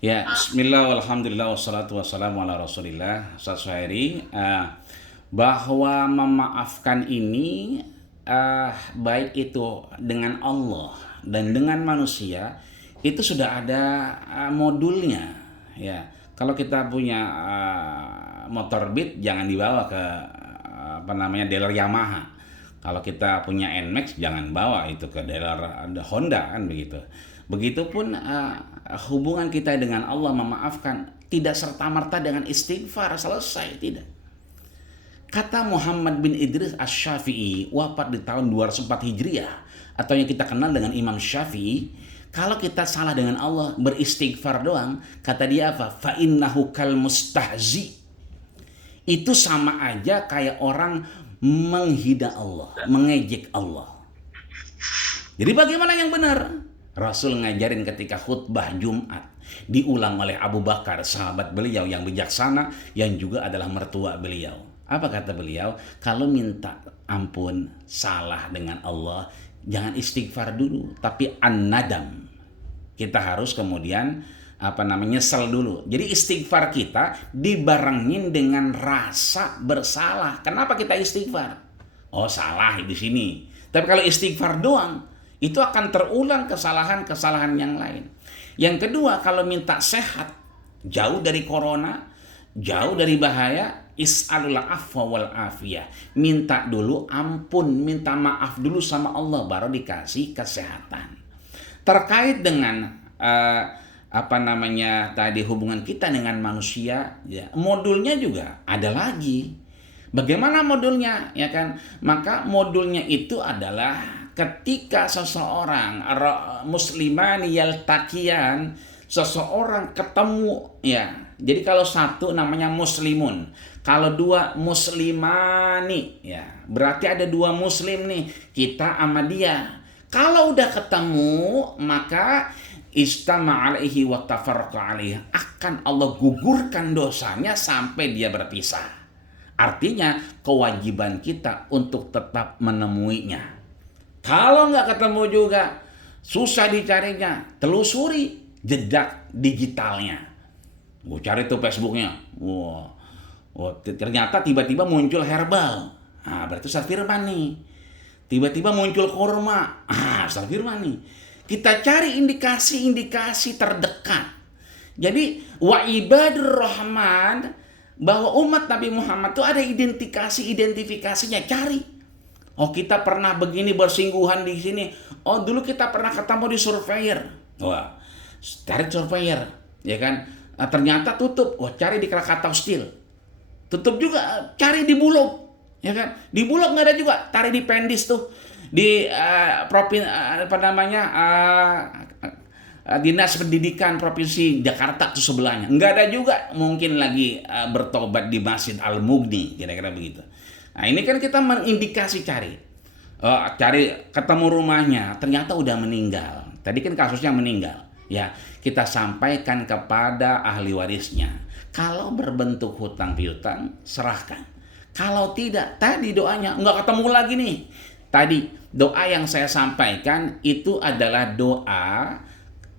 Ya, bismillah walhamdulillah wassalatu wassalamu ala rasulillah. Ustaz Suhairi, bahwa memaafkan ini baik itu dengan Allah dan dengan manusia itu sudah ada modulnya ya. Kalau kita punya motor Beat jangan dibawa ke dealer Yamaha. Kalau kita punya NMAX jangan bawa itu ke dealer Honda kan begitu. Begitupun hubungan kita dengan Allah memaafkan tidak serta-merta dengan istighfar selesai, tidak. Kata Muhammad bin Idris Asy-Syafi'i, wafat di tahun 204 Hijriah, atau yang kita kenal dengan Imam Syafi'i, kalau kita salah dengan Allah, beristighfar doang, kata dia apa? Fa innahu kal mustahzi. Itu sama aja kayak orang menghina Allah, mengejek Allah. Jadi bagaimana yang benar? Rasul ngajarin ketika khutbah Jumat, diulang oleh Abu Bakar, sahabat beliau yang bijaksana, yang juga adalah mertua beliau. Apa kata beliau? Kalau minta ampun salah dengan Allah, jangan istighfar dulu, tapi an-nadam. Kita harus kemudian nyesel dulu. Jadi istighfar kita dibarengin dengan rasa bersalah. Kenapa kita istighfar? Oh, salah di sini. Tapi kalau istighfar doang, itu akan terulang kesalahan-kesalahan yang lain. Yang kedua, kalau minta sehat, jauh dari corona, jauh dari bahaya, is'alul afwa wal afiyah. Minta dulu ampun, minta maaf dulu sama Allah, baru dikasih kesehatan. Terkait dengan tadi hubungan kita dengan manusia, ya, modulnya juga ada lagi. Bagaimana modulnya, ya kan? Maka modulnya itu adalah ketika seseorang muslimani yaltaqiyan, seseorang ketemu, ya. Jadi kalau satu namanya muslimun, kalau dua muslimani, ya, berarti ada dua muslim nih, kita sama dia. Kalau udah ketemu, maka istama alaihi wa tafarraqa alaihi, akan Allah gugurkan dosanya sampai dia berpisah. Artinya kewajiban kita untuk tetap menemuinya. Kalau nggak ketemu juga, susah dicarinya, telusuri jejak digitalnya. Gue cari tuh Facebooknya, ternyata tiba-tiba muncul herbal. Nah, berarti Ustaz Firman nih. Tiba-tiba muncul kurma. Ustaz Firman nih. Kita cari indikasi-indikasi terdekat. Jadi wa ibadur rahman, bahwa umat Nabi Muhammad itu ada identifikasinya, cari. Oh, kita pernah begini bersingguhan di sini. Oh, dulu kita pernah ketemu di Surveyor. Wah, cari Surveyor, ya kan? Nah, ternyata tutup. Wah, cari di Krakatau Steel. Tutup juga, cari di Bulog, ya kan? Di Bulog nggak ada juga, cari di Pendis tuh. Di Dinas Pendidikan Provinsi Jakarta tuh sebelahnya. Nggak ada juga, mungkin lagi bertobat di Masjid Al-Mughni, kira-kira begitu. Nah, ini kan kita mengindikasi cari ketemu rumahnya, ternyata udah meninggal. Tadi kan kasusnya meninggal. Ya, kita sampaikan kepada ahli warisnya. Kalau berbentuk hutang piutang, serahkan. Kalau tidak, tadi doanya nggak ketemu lagi nih. Tadi doa yang saya sampaikan itu adalah doa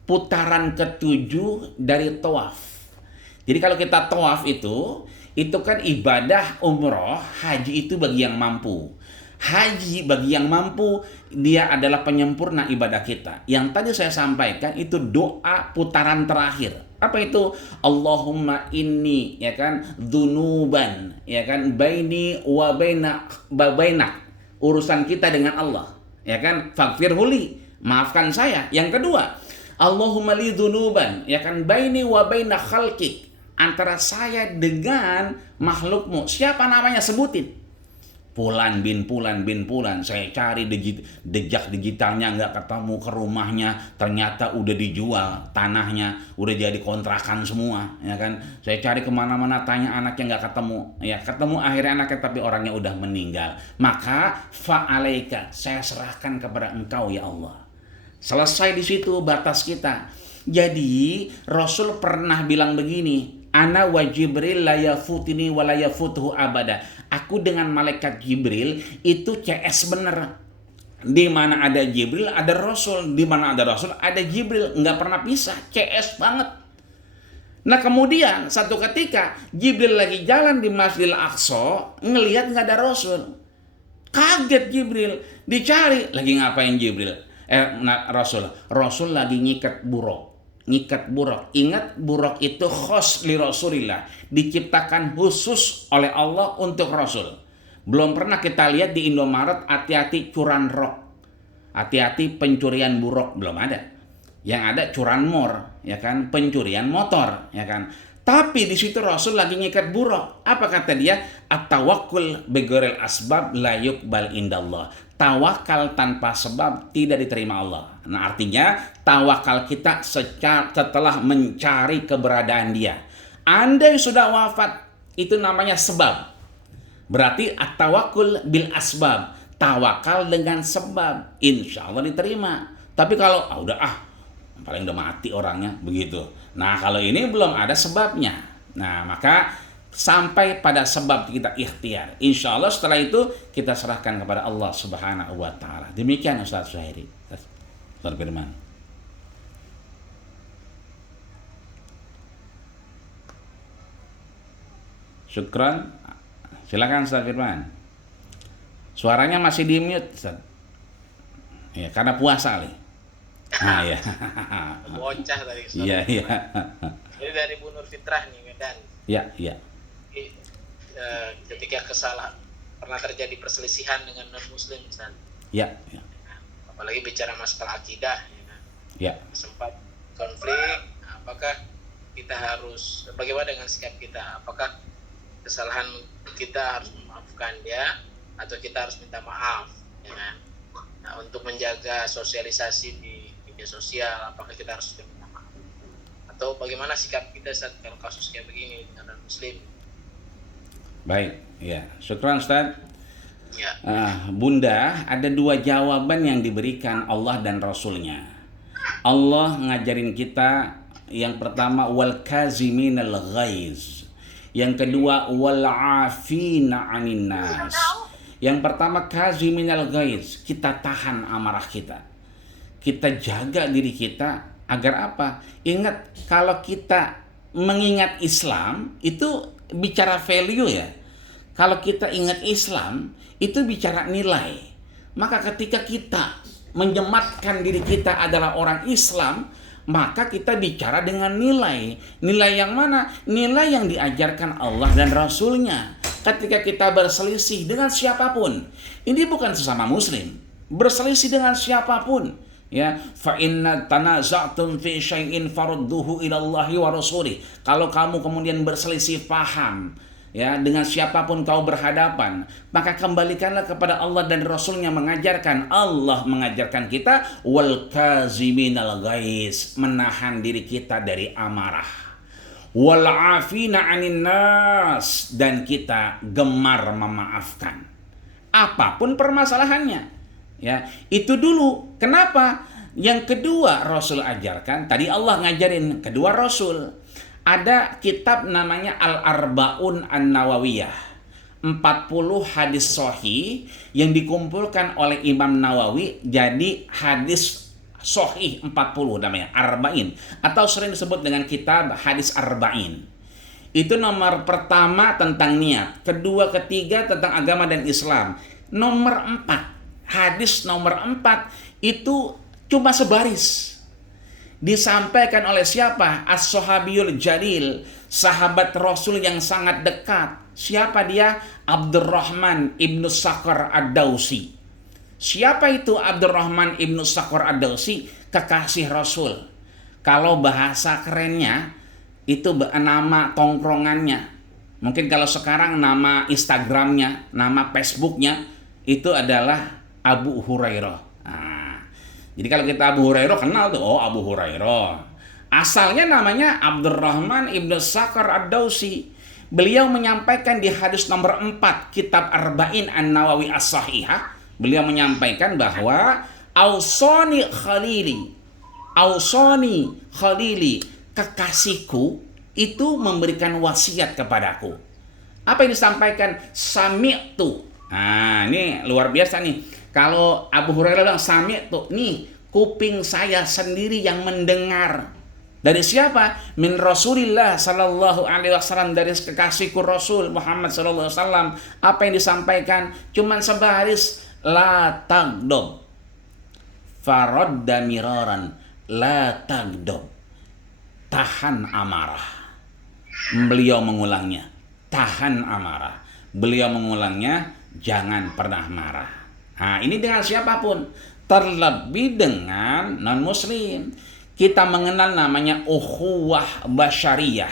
putaran ke-7 dari tawaf. Jadi kalau kita tawaf itu kan ibadah umroh, haji itu bagi yang mampu. Haji bagi yang mampu, dia adalah penyempurna ibadah kita. Yang tadi saya sampaikan itu doa putaran terakhir. Apa itu? Allahumma inni, ya kan, dzunuban, ya kan, baini wa bainak. Urusan kita dengan Allah, ya kan, faghfirhuli, maafkan saya. Yang kedua, Allahumma li dzunuban, ya kan, baini wa baina khalqik, antara saya dengan makhlukmu. Siapa namanya? Sebutin. Pulan bin Pulan. Saya cari jejak digitalnya, nggak ketemu, ke rumahnya ternyata udah dijual tanahnya, udah jadi kontrakan semua, ya kan. Saya cari kemana-mana, tanya anaknya, nggak ketemu. Ya, ketemu akhirnya anaknya, tapi orangnya udah meninggal. Maka fa'alaika, saya serahkan kepada engkau ya Allah. Selesai di situ batas kita. Jadi Rasul pernah bilang begini, ana wa Jibril la yafutini wa la yafutuhu abada. Aku dengan malaikat Jibril itu CS bener. Di mana ada Jibril ada Rasul, di mana ada Rasul ada Jibril, nggak pernah pisah, CS banget. Nah, kemudian satu ketika Jibril lagi jalan di Masjidil Aqsa, ngelihat nggak ada Rasul. Kaget Jibril, dicari, lagi ngapain Jibril? Rasul lagi ngikat buruk. Ingat, buruk itu khos li Rasulillah, diciptakan khusus oleh Allah untuk Rasul. Belum pernah kita lihat di Indomaret hati-hati curan rok, hati-hati pencurian buruk, belum ada. Yang ada curanmor, ya kan, pencurian motor, ya kan. Tapi di situ Rasul lagi ngikat buruk. Apa kata dia? At-tawakkul bighairil asbab la yuqbal indallah. Tawakal tanpa sebab tidak diterima Allah. Nah, artinya tawakal kita setelah mencari keberadaan dia. Andai sudah wafat, itu namanya sebab. Berarti at-tawakkul bil asbab. Tawakal dengan sebab, insya Allah diterima. Tapi kalau paling udah mati orangnya, begitu. Nah, kalau ini belum ada sebabnya. Nah, maka sampai pada sebab kita ikhtiar. Insya Allah setelah itu kita serahkan kepada Allah Subhanahu wa Ta'ala. Demikian Ustaz Zuhairi. Ustaz Firman. Syukran. Silakan Ustaz Firman. Suaranya masih di mute, Ustaz. Ya, karena puasa nih. Nah, ya. Bocah tadi. Iya, iya. Ini dari Bu Nur Fitrah nih, Medan. Iya, iya. Ketika pernah terjadi perselisihan dengan non Muslim, Ustaz. Iya, iya. Apalagi bicara masalah akidah, ya kan? Iya. Sempat konflik. Apakah kita harus, bagaimana dengan sikap kita? Apakah kesalahan kita harus memaafkan dia atau kita harus minta maaf, ya kan? Nah, untuk menjaga sosialisasi di media sosial, apakah kita harus minta maaf atau bagaimana sikap kita saat kalau kasus kayak begini dengan non Muslim? Baik, ya. Syukran Ustaz. Ya. Bunda, ada dua jawaban yang diberikan Allah dan Rasulnya. Allah ngajarin kita yang pertama wal kaziminal ghaiz. Yang kedua wal afina 'anin nas. Yang pertama kaziminal ghaiz, kita tahan amarah kita. Kita jaga diri kita agar apa? Ingat, kalau kita mengingat Islam itu bicara value ya. Kalau kita ingat Islam itu bicara nilai. Maka ketika kita menyematkan diri kita adalah orang Islam, maka kita bicara dengan nilai. Nilai yang mana? Nilai yang diajarkan Allah dan Rasulnya. Ketika kita berselisih dengan siapapun, ini bukan sesama Muslim, berselisih dengan siapapun, ya, fa inna tanaza'tum fi syai'in farudduhu ila Allahi wa rasulih. Kalau kamu kemudian berselisih paham, ya, dengan siapapun kau berhadapan, maka kembalikanlah kepada Allah dan Rasulnya. Allah mengajarkan kita wal kaziminal ghaiz, menahan diri kita dari amarah, wal afina 'anin nas, dan kita gemar memaafkan apapun permasalahannya. Ya, itu dulu. Kenapa? Yang kedua Rasul ajarkan, tadi Allah ngajarin, kedua Rasul. Ada kitab namanya Al-Arba'un An-Nawawiyah, 40 hadis sahih yang dikumpulkan oleh Imam Nawawi jadi hadis sahih 40, namanya Arba'in, atau sering disebut dengan kitab hadis Arba'in. Itu nomor pertama tentang niat, kedua ketiga tentang agama dan Islam. Nomor 4, hadis nomor 4 itu cuma sebaris. Disampaikan oleh siapa? As-Sahabiyul Jalil, sahabat Rasul yang sangat dekat. Siapa dia? Abdurrahman ibnu Sakhar Ad-Dausi. Siapa itu Abdurrahman ibnu Sakhar Ad-Dausi? Kekasih Rasul. Kalau bahasa kerennya itu nama tongkrongannya. Mungkin kalau sekarang nama Instagramnya, nama Facebooknya itu adalah Abu Hurairah. Jadi kalau kita Abu Hurairah kenal tuh, oh Abu Hurairah. Asalnya namanya Abdurrahman ibnu Sakhar Ad-Dausi. Beliau menyampaikan di hadis nomor 4 kitab Arba'in An-Nawawi As-Sahihah, beliau menyampaikan bahwa Ausoni Khalili, kekasihku itu memberikan wasiat kepadaku. Apa yang disampaikan? Sami'tu. Nah, ini luar biasa nih. Kalau Abu Hurairah bilang sami'tu, nih kuping saya sendiri yang mendengar. Dari siapa? Min Rasulillah sallallahu alaihi wasallam, dari kekasihku Rasul Muhammad sallallahu alaihi wasallam. Apa yang disampaikan? Cuman sebaris, la tagdob. Faradda miraran, la tagdob. Tahan amarah. Beliau mengulangnya, tahan amarah. Beliau mengulangnya, jangan pernah marah. Nah, ini dengan siapapun, terlebih dengan non-muslim. Kita mengenal namanya ukhuwah basyariyah,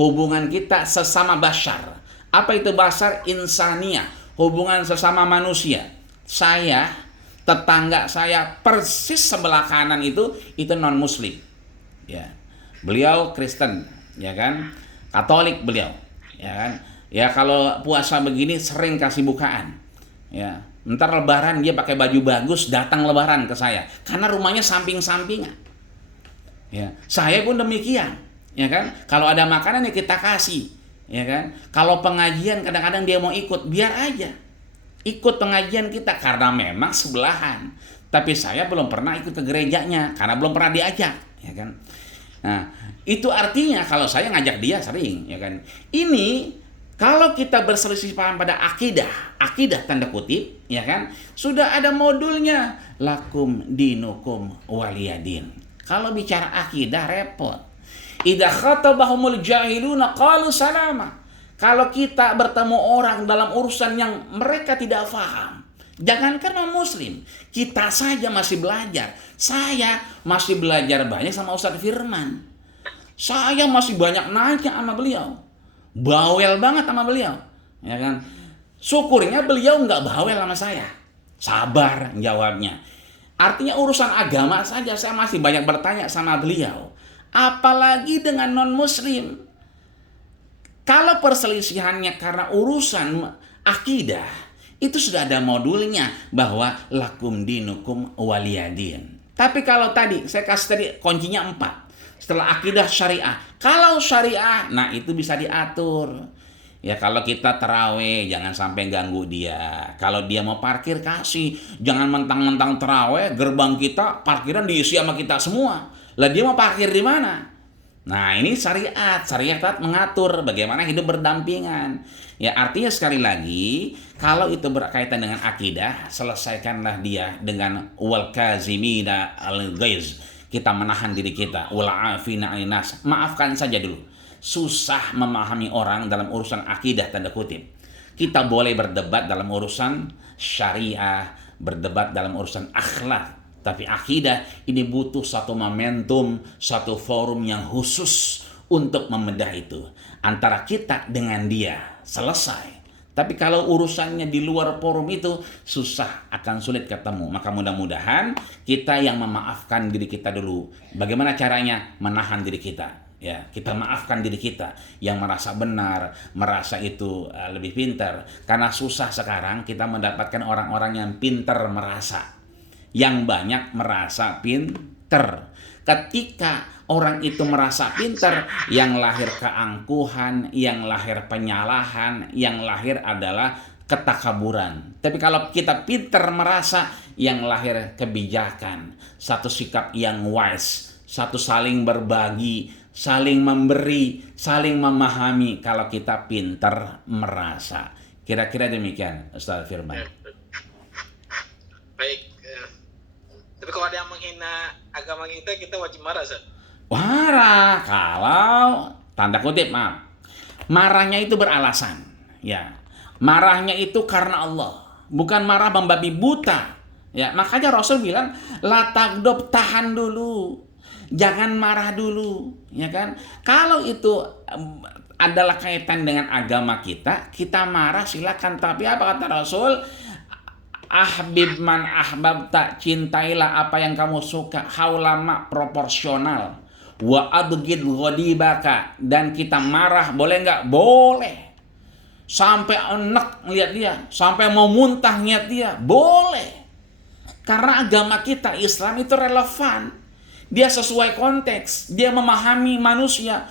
hubungan kita sesama bashar. Apa itu bashar? Insaniyah, hubungan sesama manusia. Saya, tetangga saya persis sebelah kanan itu non-muslim. Ya. Beliau Kristen, ya kan? Katolik beliau, ya kan? Ya, kalau puasa begini sering kasih bukaan. Ya. Ntar lebaran dia pakai baju bagus datang lebaran ke saya karena rumahnya samping-sampingan. Ya, saya pun demikian, ya kan? Kalau ada makanan ya kita kasih, ya kan? Kalau pengajian kadang-kadang dia mau ikut, biar aja. Ikut pengajian kita karena memang sebelahan. Tapi saya belum pernah ikut ke gerejanya karena belum pernah diajak, ya kan? Nah, itu artinya kalau saya ngajak dia sering, ya kan? Ini Kalau kita berselisih paham pada akidah tanda kutip, ya kan? Sudah ada modulnya, lakum dinukum waliyadin. Kalau bicara akidah repot. Idza khatabahumul jahiluna qalu salama. Kalau kita bertemu orang dalam urusan yang mereka tidak paham, jangankan non muslim, kita saja masih belajar. Saya masih belajar banyak sama Ustadz Firman. Saya masih banyak nanya sama beliau. Bawel banget sama beliau, ya kan? Syukurnya beliau nggak bawel sama saya, sabar jawabnya. Artinya urusan agama saja saya masih banyak bertanya sama beliau, apalagi dengan non muslim. Kalau perselisihannya karena urusan akidah, itu sudah ada modulnya bahwa lakum dinukum waliyadin. Tapi kalau tadi saya kasih tadi kuncinya 4. Setelah akidah syariah. Kalau syariah, nah itu bisa diatur. Ya kalau kita terawih, jangan sampai ganggu dia. Kalau dia mau parkir, kasih. Jangan mentang-mentang terawih, gerbang kita, parkiran diisi sama kita semua. Lah dia mau parkir di mana? Nah ini syariat. Syariat mengatur bagaimana hidup berdampingan. Ya artinya sekali lagi, kalau itu berkaitan dengan akidah, selesaikanlah dia dengan wal kazimina al-ghaiz. Kita menahan diri kita, wal'afina 'anil nas. Maafkan saja dulu. Susah memahami orang dalam urusan akidah tanda kutip. Kita boleh berdebat dalam urusan syariah, berdebat dalam urusan akhlak, tapi akidah ini butuh satu momentum, satu forum yang khusus untuk membedah itu antara kita dengan dia. Selesai. Tapi kalau urusannya di luar forum itu susah, akan sulit ketemu. Maka mudah-mudahan kita yang memaafkan diri kita dulu. Bagaimana caranya? Menahan diri kita. Ya, kita maafkan diri kita yang merasa benar, merasa itu lebih pintar. Karena susah sekarang kita mendapatkan orang-orang yang pintar merasa. Yang banyak merasa pintar. Ketika orang itu merasa pintar, yang lahir keangkuhan, yang lahir penyalahan, yang lahir adalah ketakaburan. Tapi kalau kita pintar merasa, yang lahir kebijakan, satu sikap yang wise, satu saling berbagi, saling memberi, saling memahami kalau kita pintar merasa. Kira-kira demikian, Ustaz Firman. Baik. Tapi kalau ada yang menghina agama kita wajib marah, Ustaz. Marah kalau tanda kutip maaf. Marahnya itu beralasan, ya. Marahnya itu karena Allah, bukan marah membabi buta. Ya, makanya Rasul bilang, la tagdob, tahan dulu. Jangan marah dulu, ya kan? Kalau itu adalah kaitan dengan agama kita marah silakan, tapi apa kata Rasul? Ahbib man ahbab, tak cintailah apa yang kamu suka, haulama proporsional. Wa abghid ghadibaka, dan kita marah boleh nggak? Boleh. Sampai enek lihat dia, sampai mau muntah niat dia, boleh. Karena agama kita Islam itu relevan. Dia sesuai konteks, dia memahami manusia.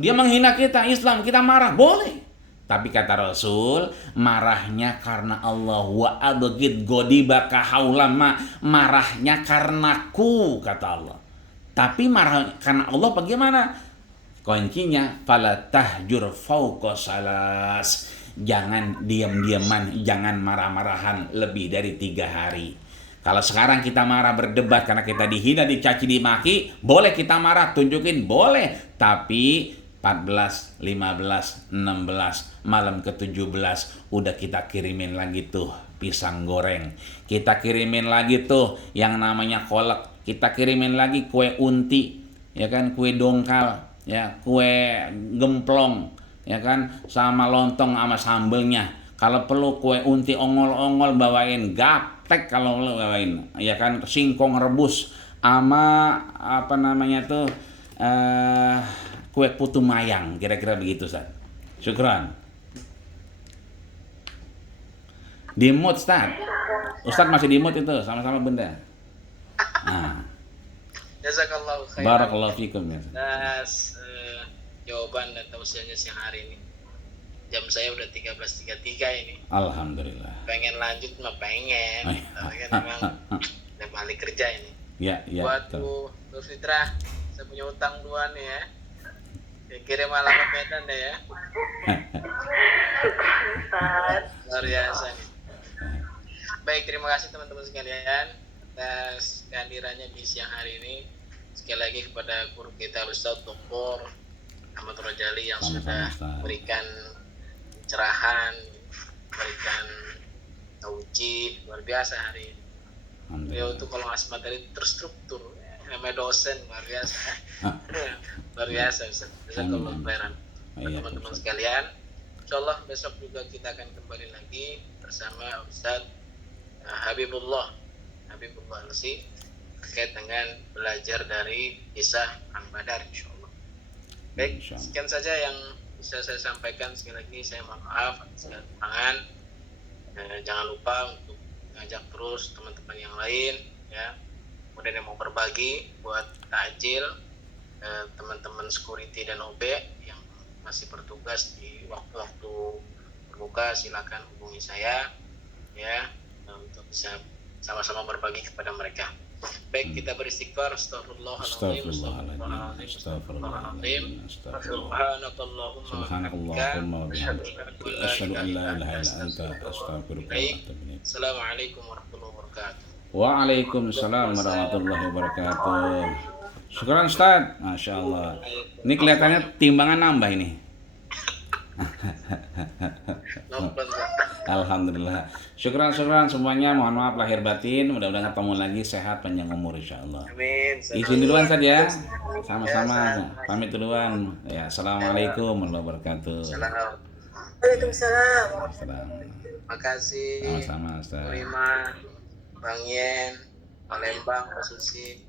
Dia menghina kita Islam, kita marah, boleh. Tapi kata Rasul, marahnya karena Allah. Wa abghid ghadibaka haulama, marahnya karenaku, kata Allah. Tapi marah karena Allah bagaimana? Kuncinya, fala tahjur fauqa salas. Jangan diam-diaman, jangan marah-marahan lebih dari 3 hari. Kalau sekarang kita marah berdebat karena kita dihina, dicaci, dimaki, boleh kita marah, tunjukin, boleh. Tapi 14, 15, 16, malam ke-17 udah kita kirimin lagi tuh pisang goreng. Kita kirimin lagi tuh yang namanya kolak. Kita kirimin lagi kue unti, ya kan, kue dongkal, ya, kue gemplong, ya kan, sama lontong sama sambelnya. Kalau perlu kue unti ongol-ongol bawain, gaptek kalau lo bawain, ya kan, singkong rebus sama apa namanya tuh kue putu mayang, kira-kira begitu, Ustaz. Syukran. Di mood, Ustaz. Ustaz masih di mood itu, sama-sama benda. Nah. Jazakallahu khairan. Barakallahu fikum ya. Atas jawaban dan tausiahnya siang hari ini. Jam saya udah 13.33 ini. Alhamdulillah. Pengen lanjut mah pengen. Tapi kan memang udah balik kerja ini. Ya, ya. Buat Bu Nur Fitrah, saya punya utang 2 nih ya. Kirim alamat Medan deh ya. Luar biasa nih. Baik, terima kasih teman-teman sekalian atas kehadirannya di siang hari ini. Sekali lagi kepada guru kita Ustaz Dr. Ahmad Rojali yang Sama-sama, sudah Ustaz. memberikan pencerahan, memberikan tauji luar biasa hari ini. Beliau Alhamdulillah. tuh kalau ngasih materi terstruktur, namanya dosen luar biasa. Luar biasa Ustaz. Jazakallahu Amin. khairan. Iya, Teman-teman Ustaz. sekalian, insyaallah besok juga kita akan kembali lagi bersama Ustaz Habibullah Lutfi terkait dengan belajar dari kisah Perang Badar, insyaallah. Baik, Insyaallah. sekian saja yang bisa saya sampaikan. Sekali lagi saya mohon maaf atas kekurangan. Jangan lupa untuk ngajak terus teman-teman yang lain ya. Kemudian yang mau berbagi buat takjil teman-teman security dan OB yang masih bertugas di waktu-waktu berbuka, silakan hubungi saya ya untuk bisa sama-sama berbagi kepada mereka. Baik, kita beristighfar. Astagfirullahaladzim. Astagfirullahaladzim. Astagfirullahaladzim. Subhanakallahumma Subhanakallahumma wa bihamdika. Asyhadu an la ilaha illa anta astaghfiruka wa Baik. atubu ilaik. Assalamualaikum warahmatullahi wabarakatuh. Waalaikumsalam warahmatullahi wabarakatuh. Syukran Ustaz. Masya Allah. Ini kelihatannya timbangan nambah ini. Alhamdulillah. Syukran semuanya. Mohon maaf lahir batin. Mudah-mudahan ketemu lagi sehat panjang umur insyaallah. Amin. Izin duluan saja. Sama-sama. Pamit duluan. Ya, assalamualaikum warahmatullahi wabarakatuh. Salam. Waalaikumsalam. Assalamualaikum. Makasih. Sama-sama Ustaz. Terima Bang Yen, Palembang, Pak Susi.